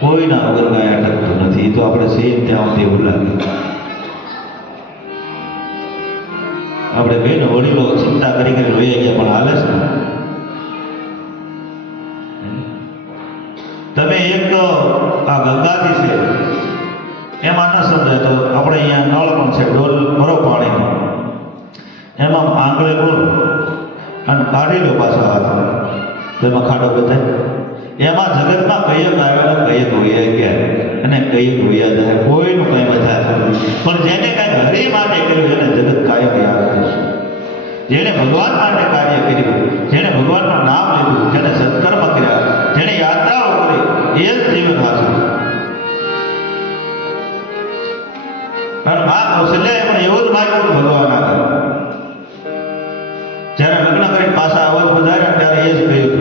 કોઈના વગર કાંઈ અટકતું નથી. તો આપણે સેમ ત્યાં સુધી એવું લાગે. આપણે બેન વડીલો ચિંતા કરી રોઈ ગયા પણ હાલે છે. તમે એક આ ગંગાજી છે એમાં ન સમજાય તો આપણે અહીંયા નળ પણ છે, ડોલ ભરો પાણીનો, એમાં આંગળે બોલો અને કાઢી લો પાછા હાથ, તો એમાં ખાડો બતાય. એમાં જગતમાં કઈ આવ્યા કઈ રોયા ગયા અને કઈ રોયા જાય, કોઈનું કઈ બધા. પણ જેને કઈ હરી માટે કર્યું એને જગત કાયમ યાદ કરશે. જેણે ભગવાન માટે કાર્ય કર્યું, જેણે ભગવાનનું નામ લીધું, જેણે સત્કર્મ કર્યા, જેણે યાત્રાઓ કરી, એ જ જીવન હાજર. અને આ કૌશલ્ય પણ એવું જ માગ્યું ભગવાન આગળ. જ્યારે લગ્ન કરી પાછા અવધ વધાર્યા ત્યારે એ જ કહ્યું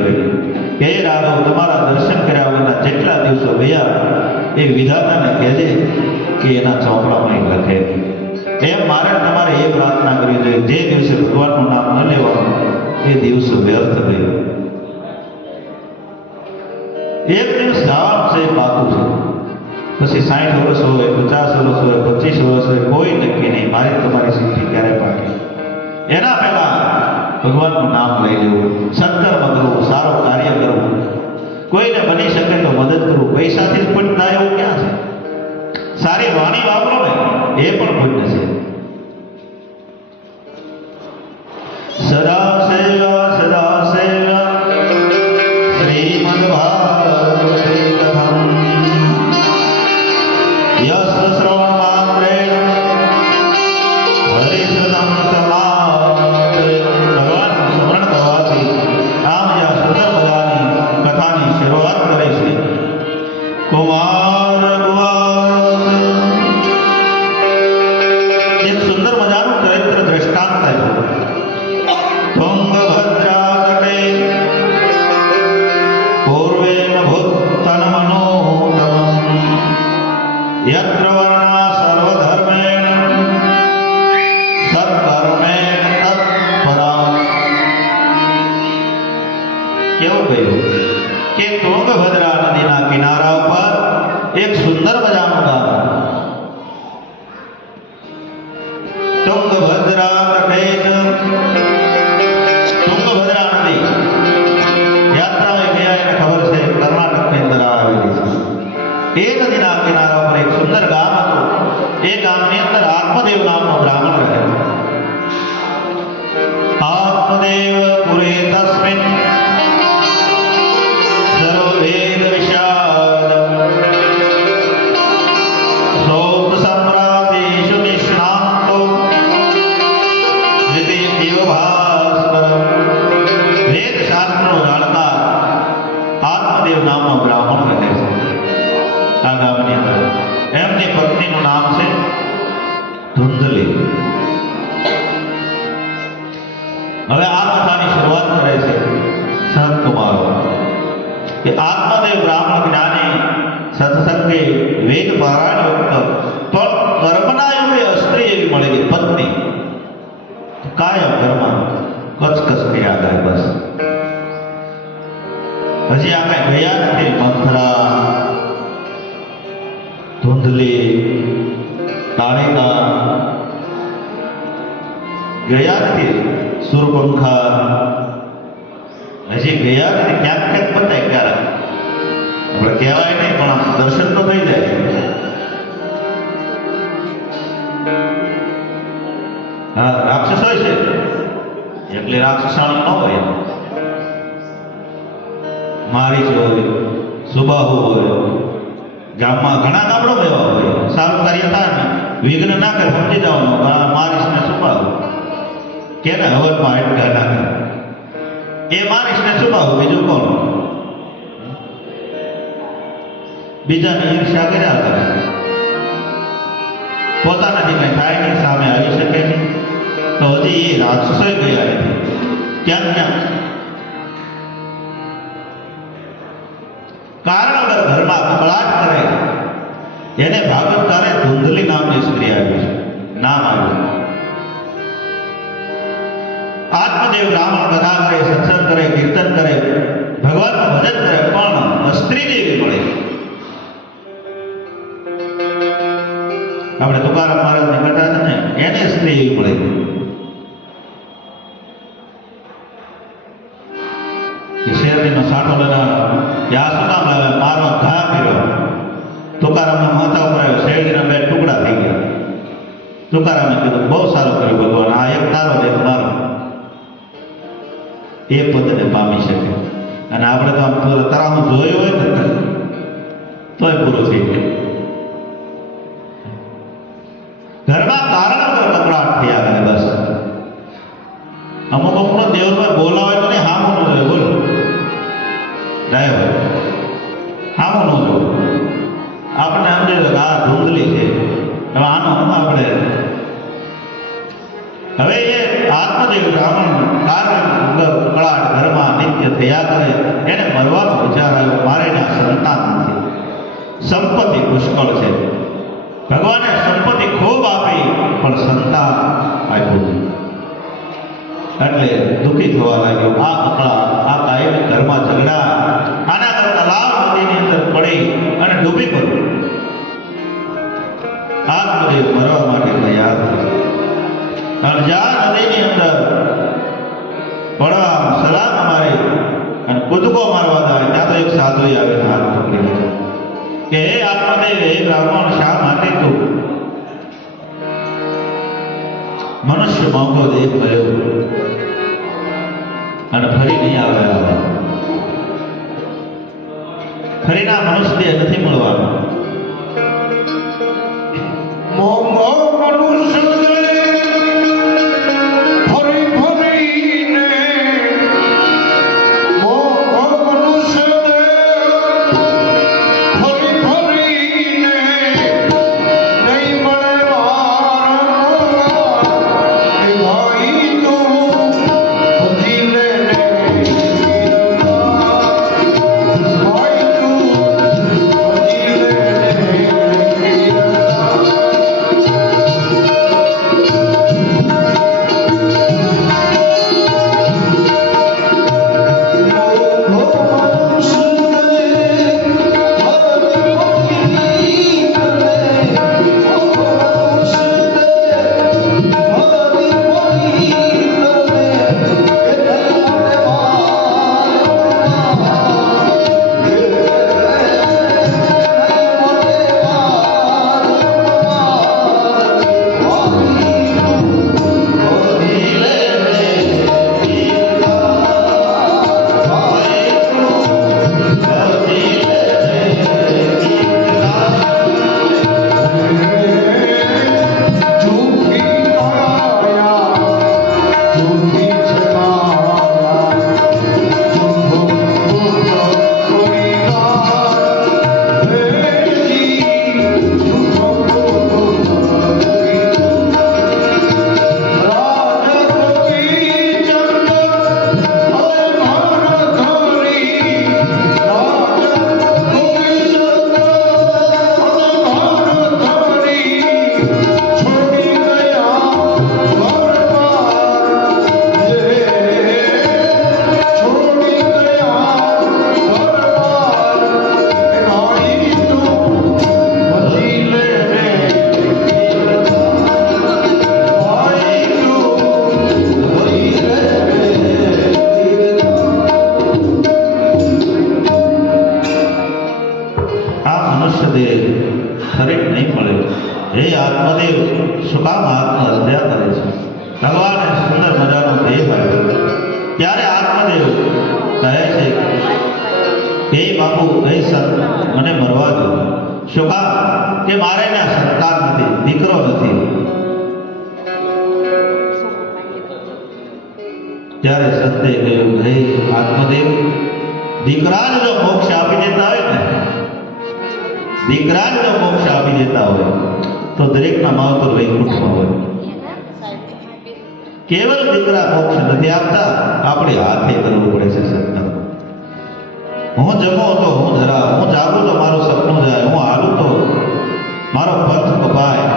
કે હે રાઘવ, તમારા દર્શન કર્યા વગરના જેટલા દિવસો ગયા એ વિધાતાને કહેજે કે એના ચોપડામાં એ લખે. એમ મારે તમારે એ પ્રાર્થના કરવી જોઈએ, જે દિવસે ભગવાનનું નામ ન લેવાનું એ દિવસ વ્યર્થ ગયો. એક દિવસ જવાનું છે બાકી છે, પછી 60 વર્ષ હોય, 50 વર્ષ હોય, 25 વર્ષ હોય, કોઈ નક્કી નહીં. મારી તમારી સિદ્ધિ ક્યારે પાકે એના પહેલા ભગવાનનું નામ લઈ લેવું, સત્કર્મ કરવું, સારું કાર્ય કરવું, કોઈને બની શકે તો મદદ કરવું. પૈસાથી જ પણ થાય એવું ક્યાં છે? સારી વાણી વાપરો ને એ પણ પુણ્ય છે. સદા સેવા શ્રીમદ ભાગવતે કથમ યસ શ્રવણ માત્રેણ હરિસદમ સમાપ્તે. ભગવાનનું સ્મરણ કરવાથી આમ જ્યાં સુંદર મજાની કથાની શરૂઆત કરે છે. કુમાર એક સુંદર મજાનું ચરિત્ર દ્રષ્ટાંત આપ્યું. તુંગભદ્રા તટે પૂર્વેણ ભૂતનમનોતમં યત્ર વર્ણા સર્વધર્મેણ સત્કર્મેણ તત્પરા. કેવું કહ્યું કે તુંગભદ્રા નદીના કિનારા ઉપર એક સુંદર મજાનું ગામ. તુંગભદ્રા તટે, તુંગભદ્રા નદી યાત્રાએ ગયા એને ખબર છે કર્ણાટકની અંદર આવેલી છે. એ નદીના કિનારા પર એક સુંદર ગામ હતું. એ ગામની અંદર આત્મદેવ નામનો બ્રાહ્મણ રહે. આત્મદેવ પુરે તસ્મિન સર્વવેદ વિશાદ સૌપ સમ્રાટેષુ નિષ્ણાતો દ્વિતીય ભાસ્કર. વેદ શાસ્ત્રનો જાણકાર આત્મદેવ નામનો બ્રાહ્મણ રહે છે આ ગામની અંદર. એમની પત્નીનું નામ છે ધુંધલી. હવે આ કથાની શરૂઆત કરે છે સંત કુમારો કે આત્મદેવ બ્રાહ્મણ જ્ઞાની સત્સંગે વેદ પારાયણ વખત પણ કર્મના યુગે સ્ત્રી એવી મળી ગઈ પત્ની, કાયમ ઘરમાં કચકચ કર્યા કરે બસ. હજી આ કઈ ગયા નથી. મંથરા, ધુંધલી, તાળીકા ગયા નથી. સુરપંખા હજી ગયા નથી. ક્યાંક ક્યાંક બતાય ક્યારેક આપણે કહેવાય નહીં પણ આમ દર્શન તો થઈ જાય. હા, રાક્ષસ હોય છે એટલે રાક્ષસાણી ન હોય. મારી હોય, સુબાહુ હોય, ગામમાં ઘણા ગામડો એવા હોય. સારું કાર્ય થાય ને વિઘ્ન ના કરે સમજી જવાનું મારીશ ને સુબાહુ કેને હવનમાં અટકા નાખે એ મારીશ ને સુબાહુ. બીજું કોણ? બીજાને ઈર્ષા કર્યા કરે. પોતાનાથી કઈ થાય નહીં, સામે આવી શકે નહીં. તો હજી એ રાક્ષસો ગયા નથી. ક્યાં ક્યાં કારણ વગર ઘરમાં કકળાટ કરે એને ભાગવતકારે ધુંધલી નામની સ્ત્રી આવી છે. નામ આવ્યું. આત્મદેવ બ્રાહ્મણ કથા કરે, સત્સંગ કરે, કીર્તન કરે, ભગવાનનું ભજન કરે, પણ સ્ત્રી જેવી મળે. આપણે તુકારામ મહારાજની કથા છે ને એને સ્ત્રી એવી મળે. શેરડીનો સાઠો બનાવ્યો કે આ શું કામ લાવે? મારવા ઘા કર્યો. તુકારામના માથા ઉપર આવ્યો, શેરડીના 2 ટુકડા થઈ ગયા. તુકારામે કીધું બહુ સારું કર્યું ભગવાન, આ એક તારો ને એક મારો. એ પોતાને પામી શકે. અને આપણે તો આમ તરાહું જોયું હોય ને તોય પૂરું થઈ ગયું. ઘરમાં કારણ વગર કકળાટ થયા કરે બસ. અમુક અમુક દેવમાં બોલાવે તો નહીં, હામું ન જોઈએ. બોલો ડ્રાઈવર હામું ન જોયું. આપણે સમજે કે આ ધૂંધલી છે, હવે આનો આપણે હવે એ આત્મદેવ બ્રાહ્મણ કારણ વગર કકળાટ ઘરમાં નિત્ય થયા કરે. એને મરવાનો વિચાર આવ્યો. મારે ના સંતાન નથી, સંપત્તિ પુષ્કળ છે. ભગવાને સંપત્તિ ખૂબ આપી પણ સંતાન આપ્યું નહીં. એટલે દુઃખી થવા લાગ્યો. આ કકળા, આ કાયમી ઘરમાં ઝઘડા, આના કરતા લાવ નદીની અંદર પડી અને ડૂબી પડ્યું. આત્મદેવ મરવા માટે તૈયાર થયો. અને જ્યાં નદીની અંદર પડવા સલામ મારી અને કૂદકો મારવા જાય ત્યાં તો એક સાધુ આવીને હાથ પકડી લીધો કે હે આત્મદેવ, હે બ્રાહ્મણ, શા માટે તું મનુષ્ય મોંઘો દેહ મળ્યો અને ફરી નહીં આવે? ફરીના મનુષ્ય દેહ નથી મળવાનો. મોંઘો મનુષ્ય Thank you. મનુષ્ય દેહ ફરી નહીં મળે. હે આત્મદેવ, શું કામ આત્મહત્યા કરે છે? ભગવાને સુંદર મજાનો દેહ આપ્યો. ત્યારે આત્મદેવ કહે છે, હે બાપુ, હે સંત, મને મરવા દો. શું કામ? કે મારે ના સંતાન નથી, દીકરો નથી. ત્યારે સંતે કહ્યું, હે આત્મદેવ, દીકરા જ જો મોક્ષ આપી દેતા હોય ને, દીકરા જ જો મોક્ષ આપી દેતા હોય તો દરેકના માવતર વૈકુંઠમાં હોય. કેવલ દીકરા મોક્ષ નથી આપતા, આપણે હાથે કરવું પડે છે સંતાન. હું જમો તો હું ધરા, હું જાગું તો મારું સપનું જાય, હું હાલું તો મારો પંથ કપાય.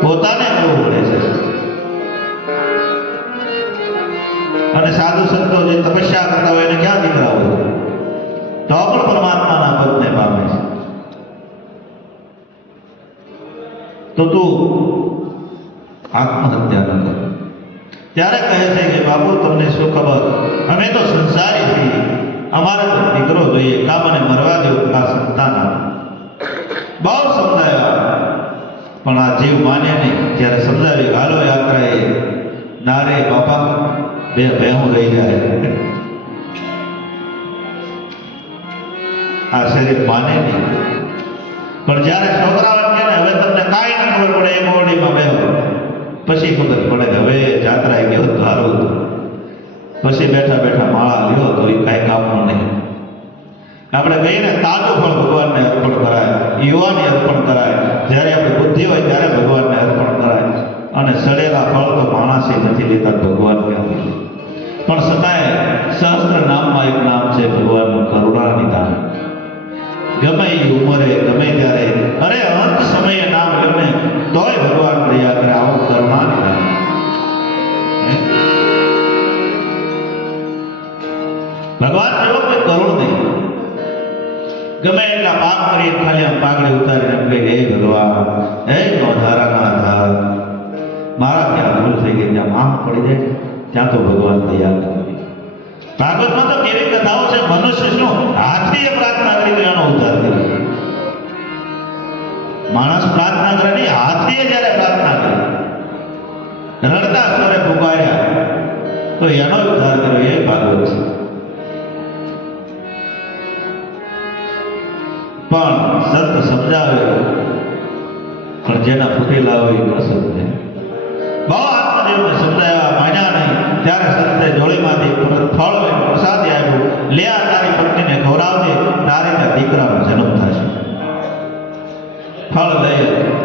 પોતાને કરવું પડે છે. અને સાધુ સંતો જે તપસ્યા કરતા હોય એને ક્યાં દીકરા હોય? તો પણ પરમાત્માના પદને પામે છે. તો તું આત્મહત્યા ન કર. ત્યારે કહે છે કે બાપુ, તમને શું ખબર, અમે તો સંસારી છીએ, અમારે તો દીકરો જોઈએ, કામ મને મરવા દેવું, આ સંતાન આપો. બહુ સમજાયા પણ આ જીવ માને નહીં. ત્યારે સમજાવી, હાલો યાત્રાએ, ના રે બાપા, બે ભેહું રહી જાય. આ શરીર માને નહીં. પણ જ્યારે છોકરાઓ કહે ને, હવે તમને કાંઈ ન ખબર પડે, એક ઓરડીમાં બેહો, પછી ખબર પડે કે હવે જાત્રાએ ગયો તો હારું હતું. પછી બેઠા બેઠા માળા લ્યો તો એ કાંઈ કામનું નહીં. આપણે કહીએ ને, તાજું ફળ ભગવાનને અર્પણ કરાય, યુવાની અર્પણ કરાય. જ્યારે આપણી બુદ્ધિ હોય ત્યારે ભગવાનને અર્પણ કરાય. અને સડેલા ફળ તો માણસે નથી લેતા, ભગવાનને આપે. પણ છતાંય સહસ્ત્ર નામમાં એક નામ છે ભગવાનનું કરુણા નિદાન. ગમે એ ઉંમરે, ગમે ત્યારે, અરે અંત સમયે નામ ગમે તોય ભગવાન દયા કરે. આવું કરુણા નિદાન. ભગવાન જેવો કોઈ કરુણ નહીં. ગમે એટલા પાપ કરી ખાલી આમ પાઘડી ઉતારીને એમ કહે, હે ભગવાન, હે નોંધારાના આધાર, મારા ત્યાં ભૂલ થઈ ગઈ, ત્યાં માફ પડી જાય, ત્યાં તો ભગવાન દયા કરે. ભાગવતમાં તો કેવી કથાઓ છે, મનુષ્ય શું હાથીએ પ્રાર્થના કરી તો એનો ઉદ્ધાર કર્યો. માણસ પ્રાર્થના કરે નહીં, હાથીએ જ્યારે પ્રાર્થના કરી, રડતા સ્વરે પુકાર્યા તો એનો ઉદ્ધાર કર્યો. એ ભાગવત છે. પણ સંત સમજાવે, પણ જેના ફૂટેલા હોય ન સમજે. બહુ આત્મદેવને સમજાવ્યા, માન્યા નહીં. ત્યારે સંતે જોડીમાંથી ફળ લઈને પ્રસાદી આપ્યું, લે આ તારી પત્નીને ખવડાવજે, તારે ત્યાં દીકરાનો જન્મ થશે. ફળ લઈ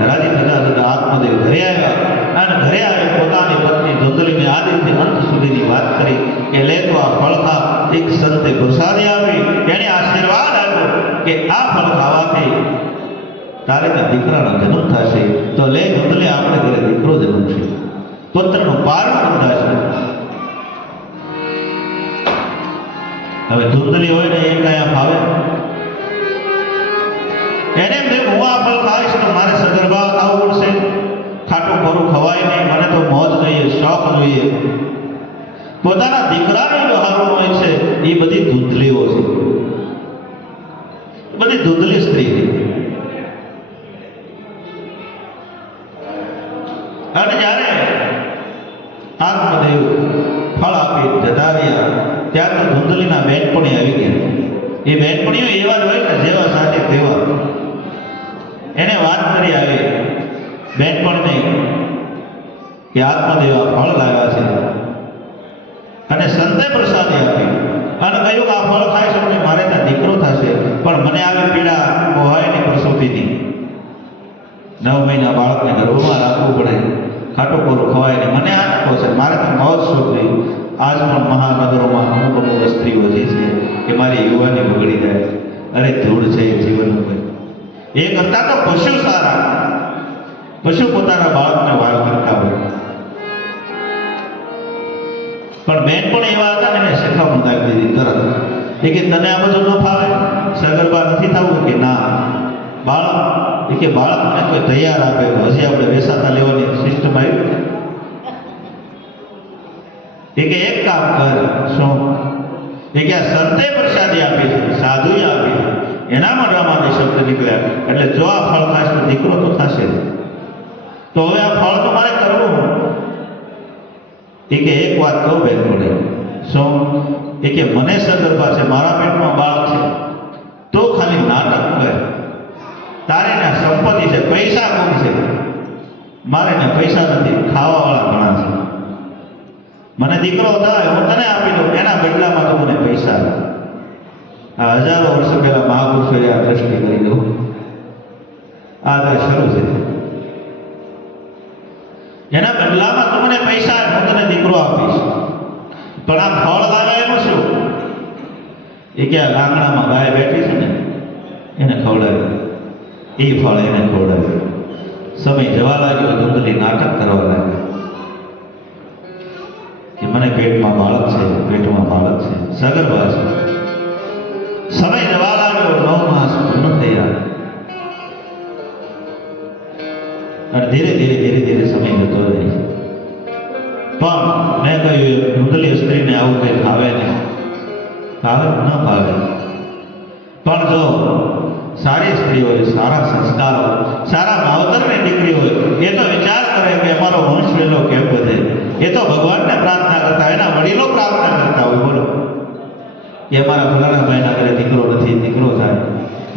રાજી થતા થતા આત્મદેવ ઘરે આવ્યા. અને ઘરે આવી પોતાની પત્ની ધુંધલીને આદિથી અંત સુધીની વાત કરી કે લે તો આ ફળ ખા. એક સંતે પ્રસાદી આપી, એને આશીર્વાદ આપ્યો કે આ ફળ ખાવાથી તારે ત્યાં દીકરાનો જન્મ થશે. તો લે ધુંધલી, આપણે ઘરે દીકરો જન્મશે, પુત્રનું પારણ બંધાશે. હવે ધુંધલી હોય ને એ કયા ફાવે? એને એમ થયું, હું આ ફળ ખાઈશ તો મારે સગર્ભા ખાવું પડશે, ખાટું ખોરું ખવાય નહીં, મને તો મોજ જોઈએ, શોખ જોઈએ. પોતાના દીકરાનો વ્યવહારો હોય છે એ બધી ધૂંધલીઓ છે, બધી ધૂંધલી સ્ત્રી છે. અને જ્યારે આત્મદેવ ફળ આપી જતા રહ્યા, ત્યાં તો ધુંધલીના બેનપણી આવી ગયા. એ બેનપણીઓ એવા જ હોય ને, જેવા સાથે તેવા. એને વાત કરી આવી બેનપણીને કે આત્મદેવ આ ફળ લાવ્યા છે. અને સંતે પ્રસાદી આપી અને કહ્યું કે આ ફળ ખાઈશ એટલે મારે ત્યાં દીકરો થશે. પણ મને આવી પીડા પોહાયની પ્રસૂતિની. 9 મહિના બાળકને ગર્ભમાં રાખવું પડે, ખાટું કોરું ખવાય નહીં, મને આ નકો છે, મારે તો મોજ શોખ થઈ. આજ પણ મહાનગરોમાં અમુક અમુક સ્ત્રીઓ જે છે કે મારી યુવાની બગડી જાય. અરે ધૂળ છે એ જીવનનું કંઈ. એ કરતા તો પશુ સારા. પશુ પોતાના બાળકને વાલ કરતા હોય. પણ બેન પણ એવા હતા ને, એને શીખવણ આપી દીધી તરત. એ કે તને આ બધું ન ફાવે, સગર્ભા નથી થવું? કે ના. બાળક એ કે બાળકને કોઈ તૈયાર આપે, હજી આપણે વેસાતા લેવાની સિસ્ટમ આવી. એ કે એક કામ કર. શું? એ કે આ સંતે પ્રસાદી આપી છે, સાધુએ આપી છે, નીકળ્યા. એટલે જો આ ફળ ખાશ તો દીકરો તો થશે જ. તો હવે આ ફળ તો મારે કરવું. એ કે એક વાત કહું બેન જોડે. શું? એ કે મને સગર્ભા છે, મારા પેટમાં બાળક છે, તો ખાલી નાટક કર. તારે ને સંપત્તિ છે, પૈસા કોણ છે? મારે ને પૈસા નથી, ખાવાવાળા ઘણા છે. મને દીકરો થાય હું તને આપી દઉં, એના બદલામાં તો મને પૈસા આપ. આ હજારો વર્ષો પહેલા મહાપુરુષોએ આ દ્રષ્ટિ કરી દઉં. આ તો શરૂ છે. એના બદલામાં તું મને પૈસા આપ, હું તને દીકરો આપીશ. પણ આ ફળ લાવે એનું શું? એ કે આ આંગણામાં ગાય બેઠી છે ને એને ખવડાવ્યું, એ ફળ એને ખવડાવ્યું. સમય જવા લાગ્યો, ધૂંધલી નાટક કરવા લાગ્યો કે મને પેટમાં બાળક છે, પેટમાં બાળક છે, સગર્ભા છે. સમય જવા લાગ્યો, 9 માસ પૂર્ણ થયા અને ધીરે ધીરે ધીરે ધીરે સમય જતો રહે છે. પણ મેં કહ્યું ધૂંધલી સ્ત્રીને આવું કંઈ ભાવે નહીં. ભાવે ન ભાવે, પણ જો સારી સ્ત્રી હોય, સારા સંસ્કાર હોય, સારા માવતરની દીકરી હોય, એ તો વિચાર કરે કે અમારો વંશ વેલો કેમ વધે. એ તો ભગવાનને પ્રાર્થના કરતા, એના વડીલો પ્રાર્થના કરતા હોય. બોલો કે અમારા ફલાણા ભાઈના ઘરે દીકરો નથી, દીકરો થાય.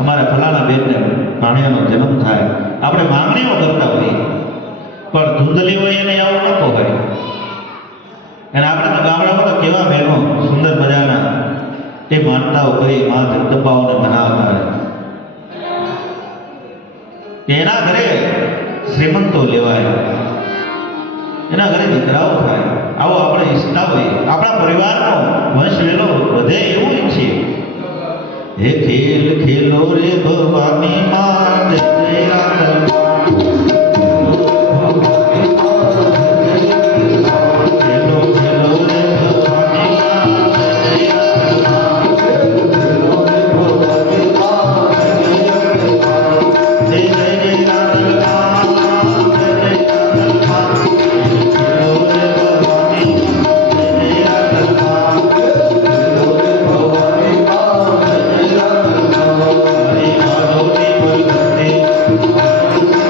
અમારા ફલાણા બેનને ભાણિયાનો જન્મ થાય. આપણે માંગણીઓ કરતા હોઈએ, પણ ધૂંધલી હોય એને આવું ન પોહાય. અને આપણે તો ગામડામાં તો કેવા બહેનો સુંદર મજાના એ માનતાઓ કરી મા જગદંબાઓને મનાવતા રહે. એના ઘરે શ્રીમંતો લેવાય, એના ઘરે દીકરાઓ થાય. આવો આપણે ઈચ્છતા હોઈએ, આપણા પરિવારનો વંશ વેલો વધે એવું ઈચ્છીએ. હે ખેલ ખેલો રે ભવાની માં જય રામ. Hare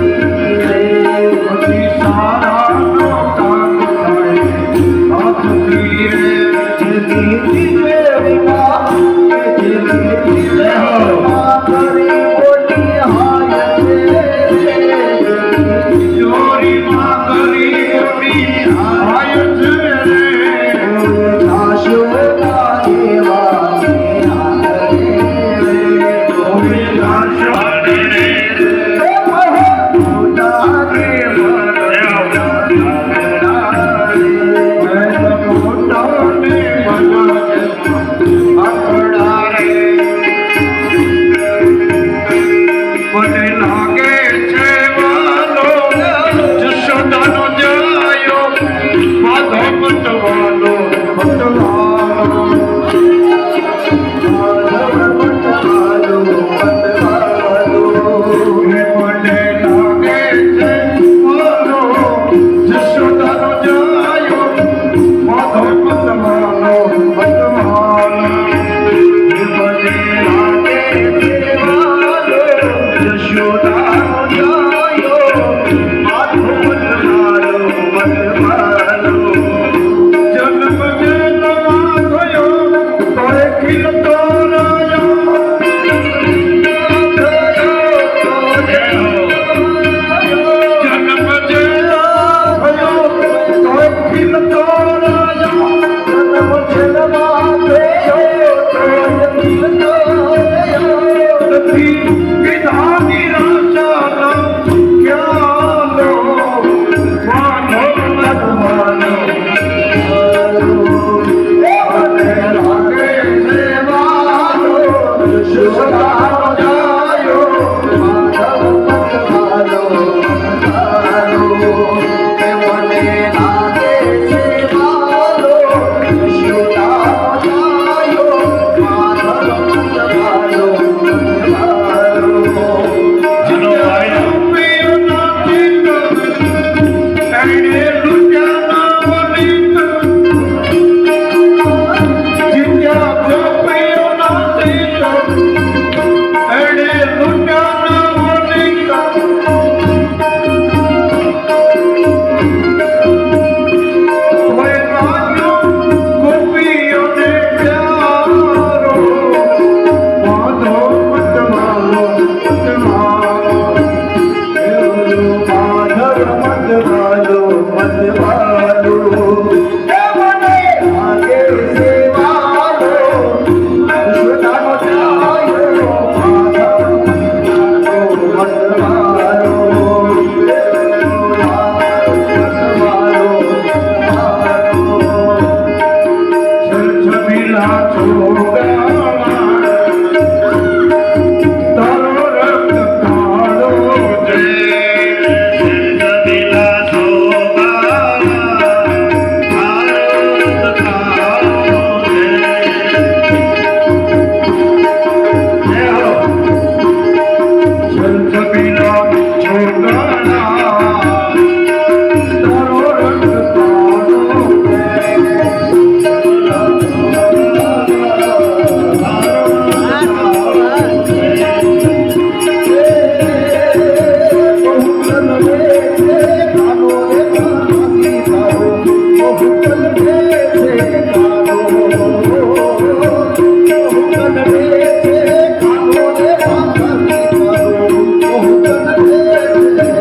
Thank you.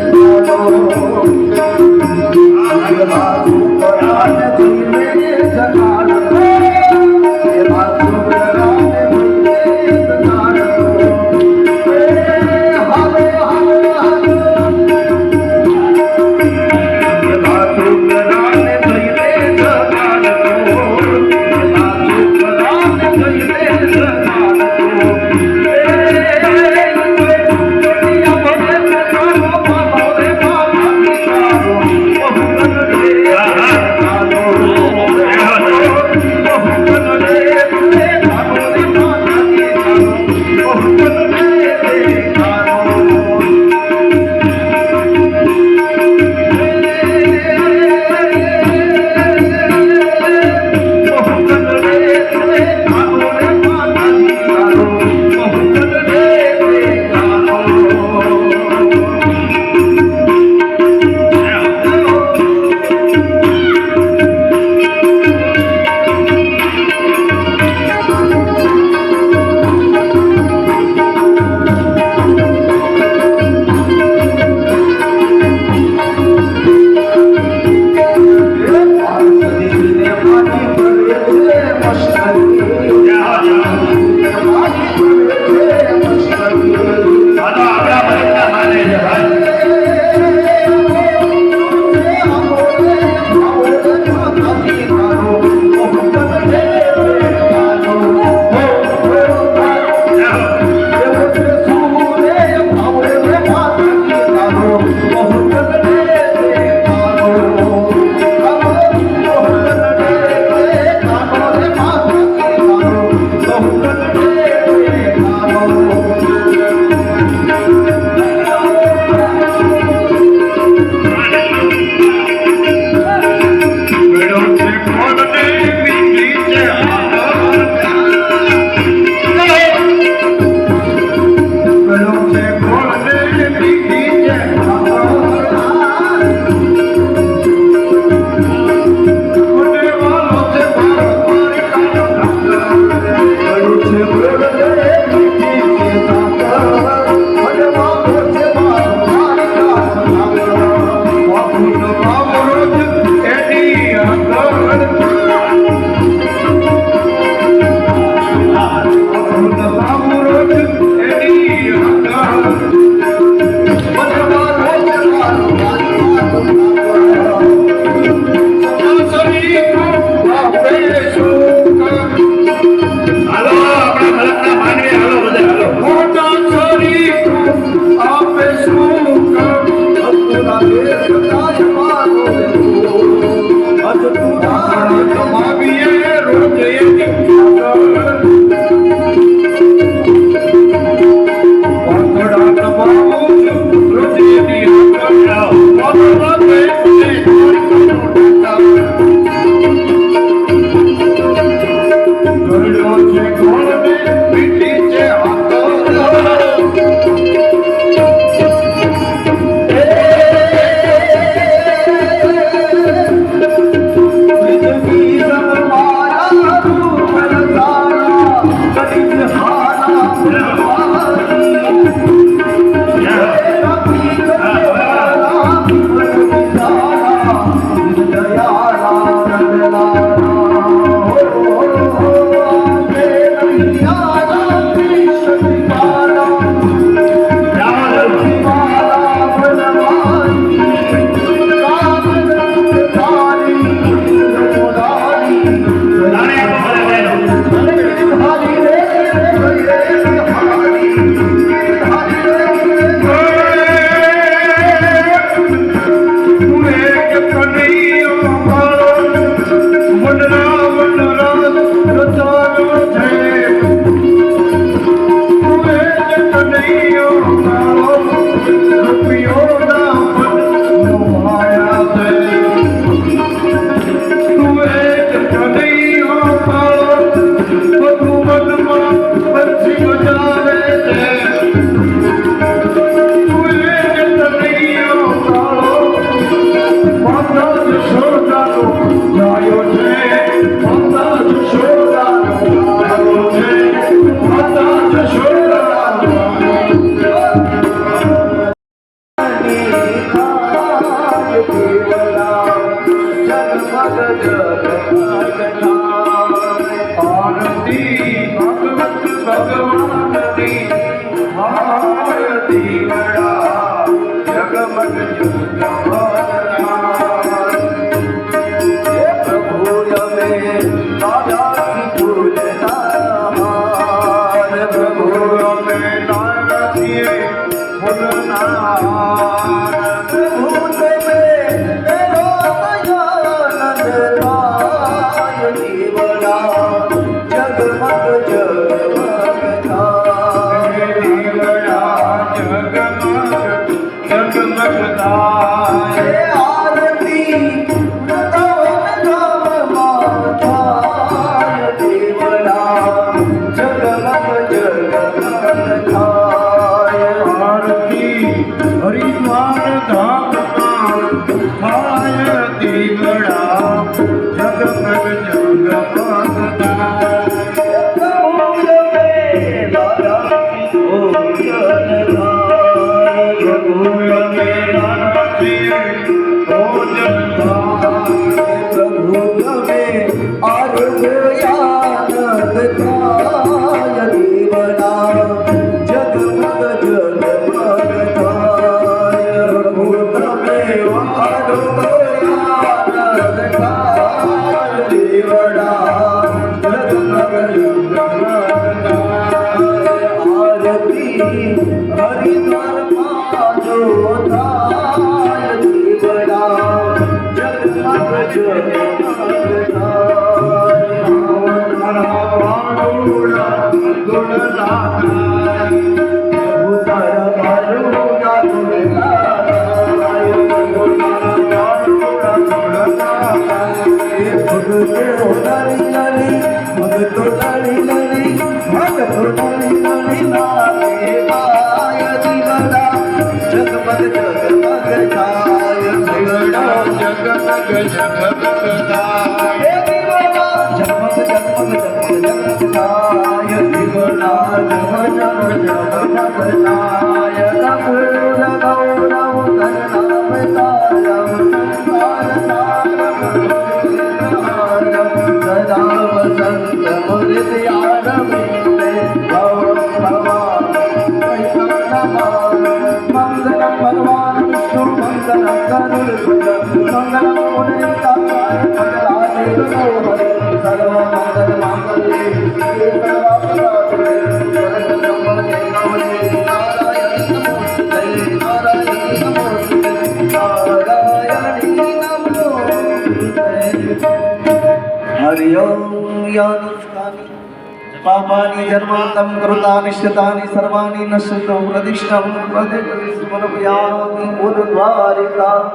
पापानि जन्मान्तं कृतानि शतानि सर्वाणि नश्यन्तं प्रदिष्टं प्रदिष्टं समर्पयामि उद्वारिकाधीश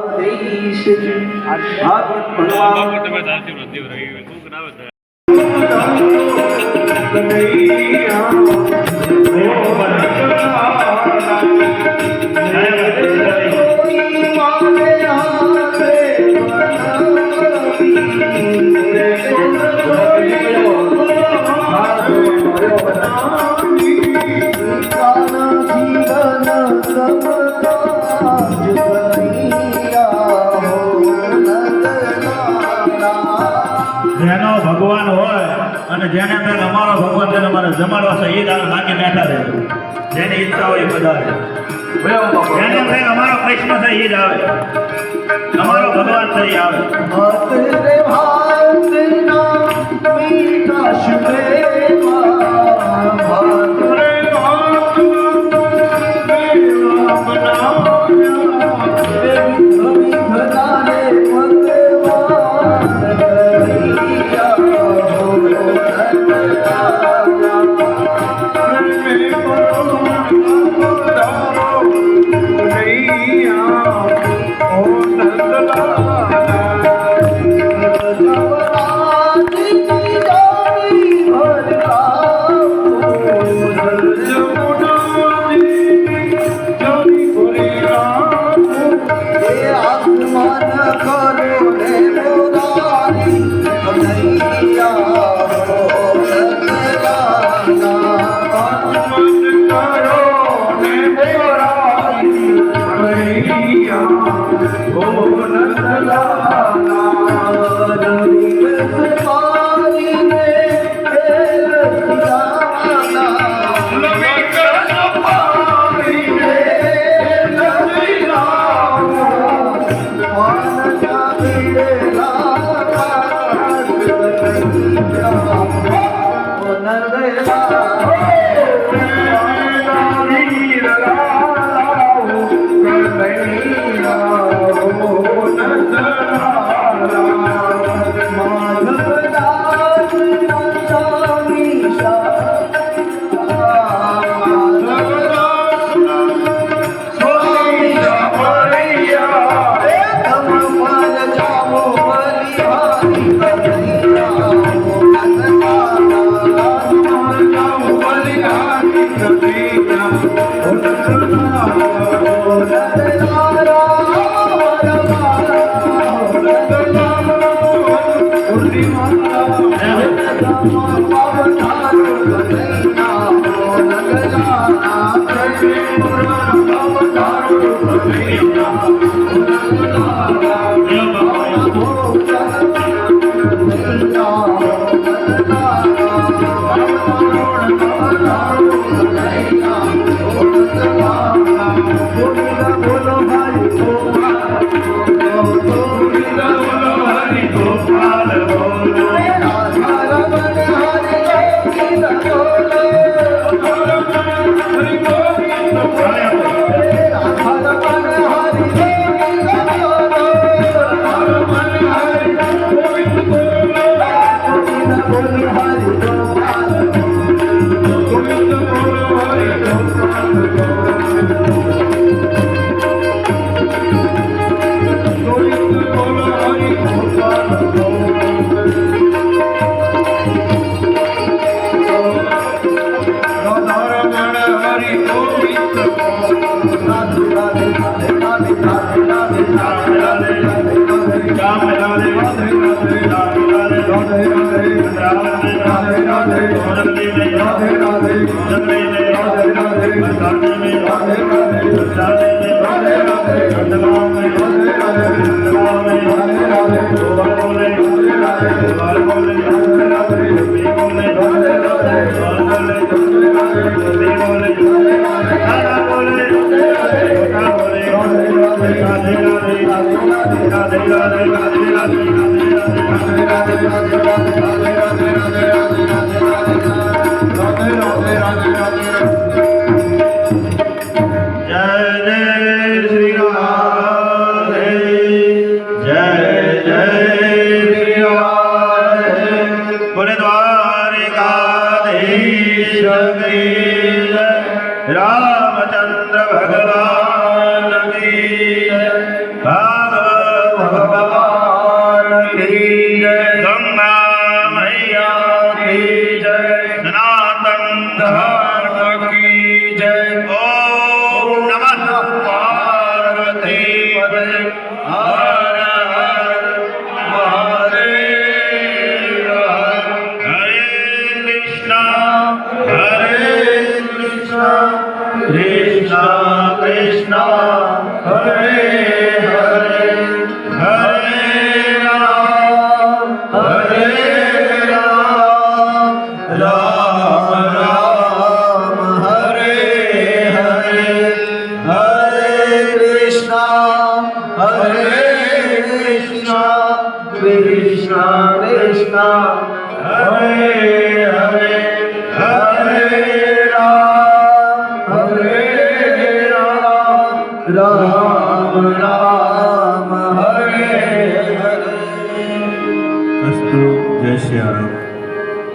भागवत भगवान જેનો ભગવાન હોય અને જેને મેં અમારો ભગવાન તેને અમારે જમાડવા છે એ દાળ લાગી બેઠા રહે જેની ઈચ્છા હોય એ બધા જેને મેં અમારો કૃષ્ણ છે એ જ આવે અમારો ભગવાન છે એ આવે Yeah. रामचंद्र भगवान की जय, भागवत भगवान की जय, गंगा मैया की जय, सनातन धर्म की जय। ओम नमः पार्वती पते हर हर महादेव। हरे कृष्णा कृष्णा कृष्णा हरे हरे, हरे राम राम राम हरे हरे, हरे कृष्णा कृष्णा कृष्णा हरे हरे, हरे राम राम हरे हरे। अस्तु। जय श्री राम।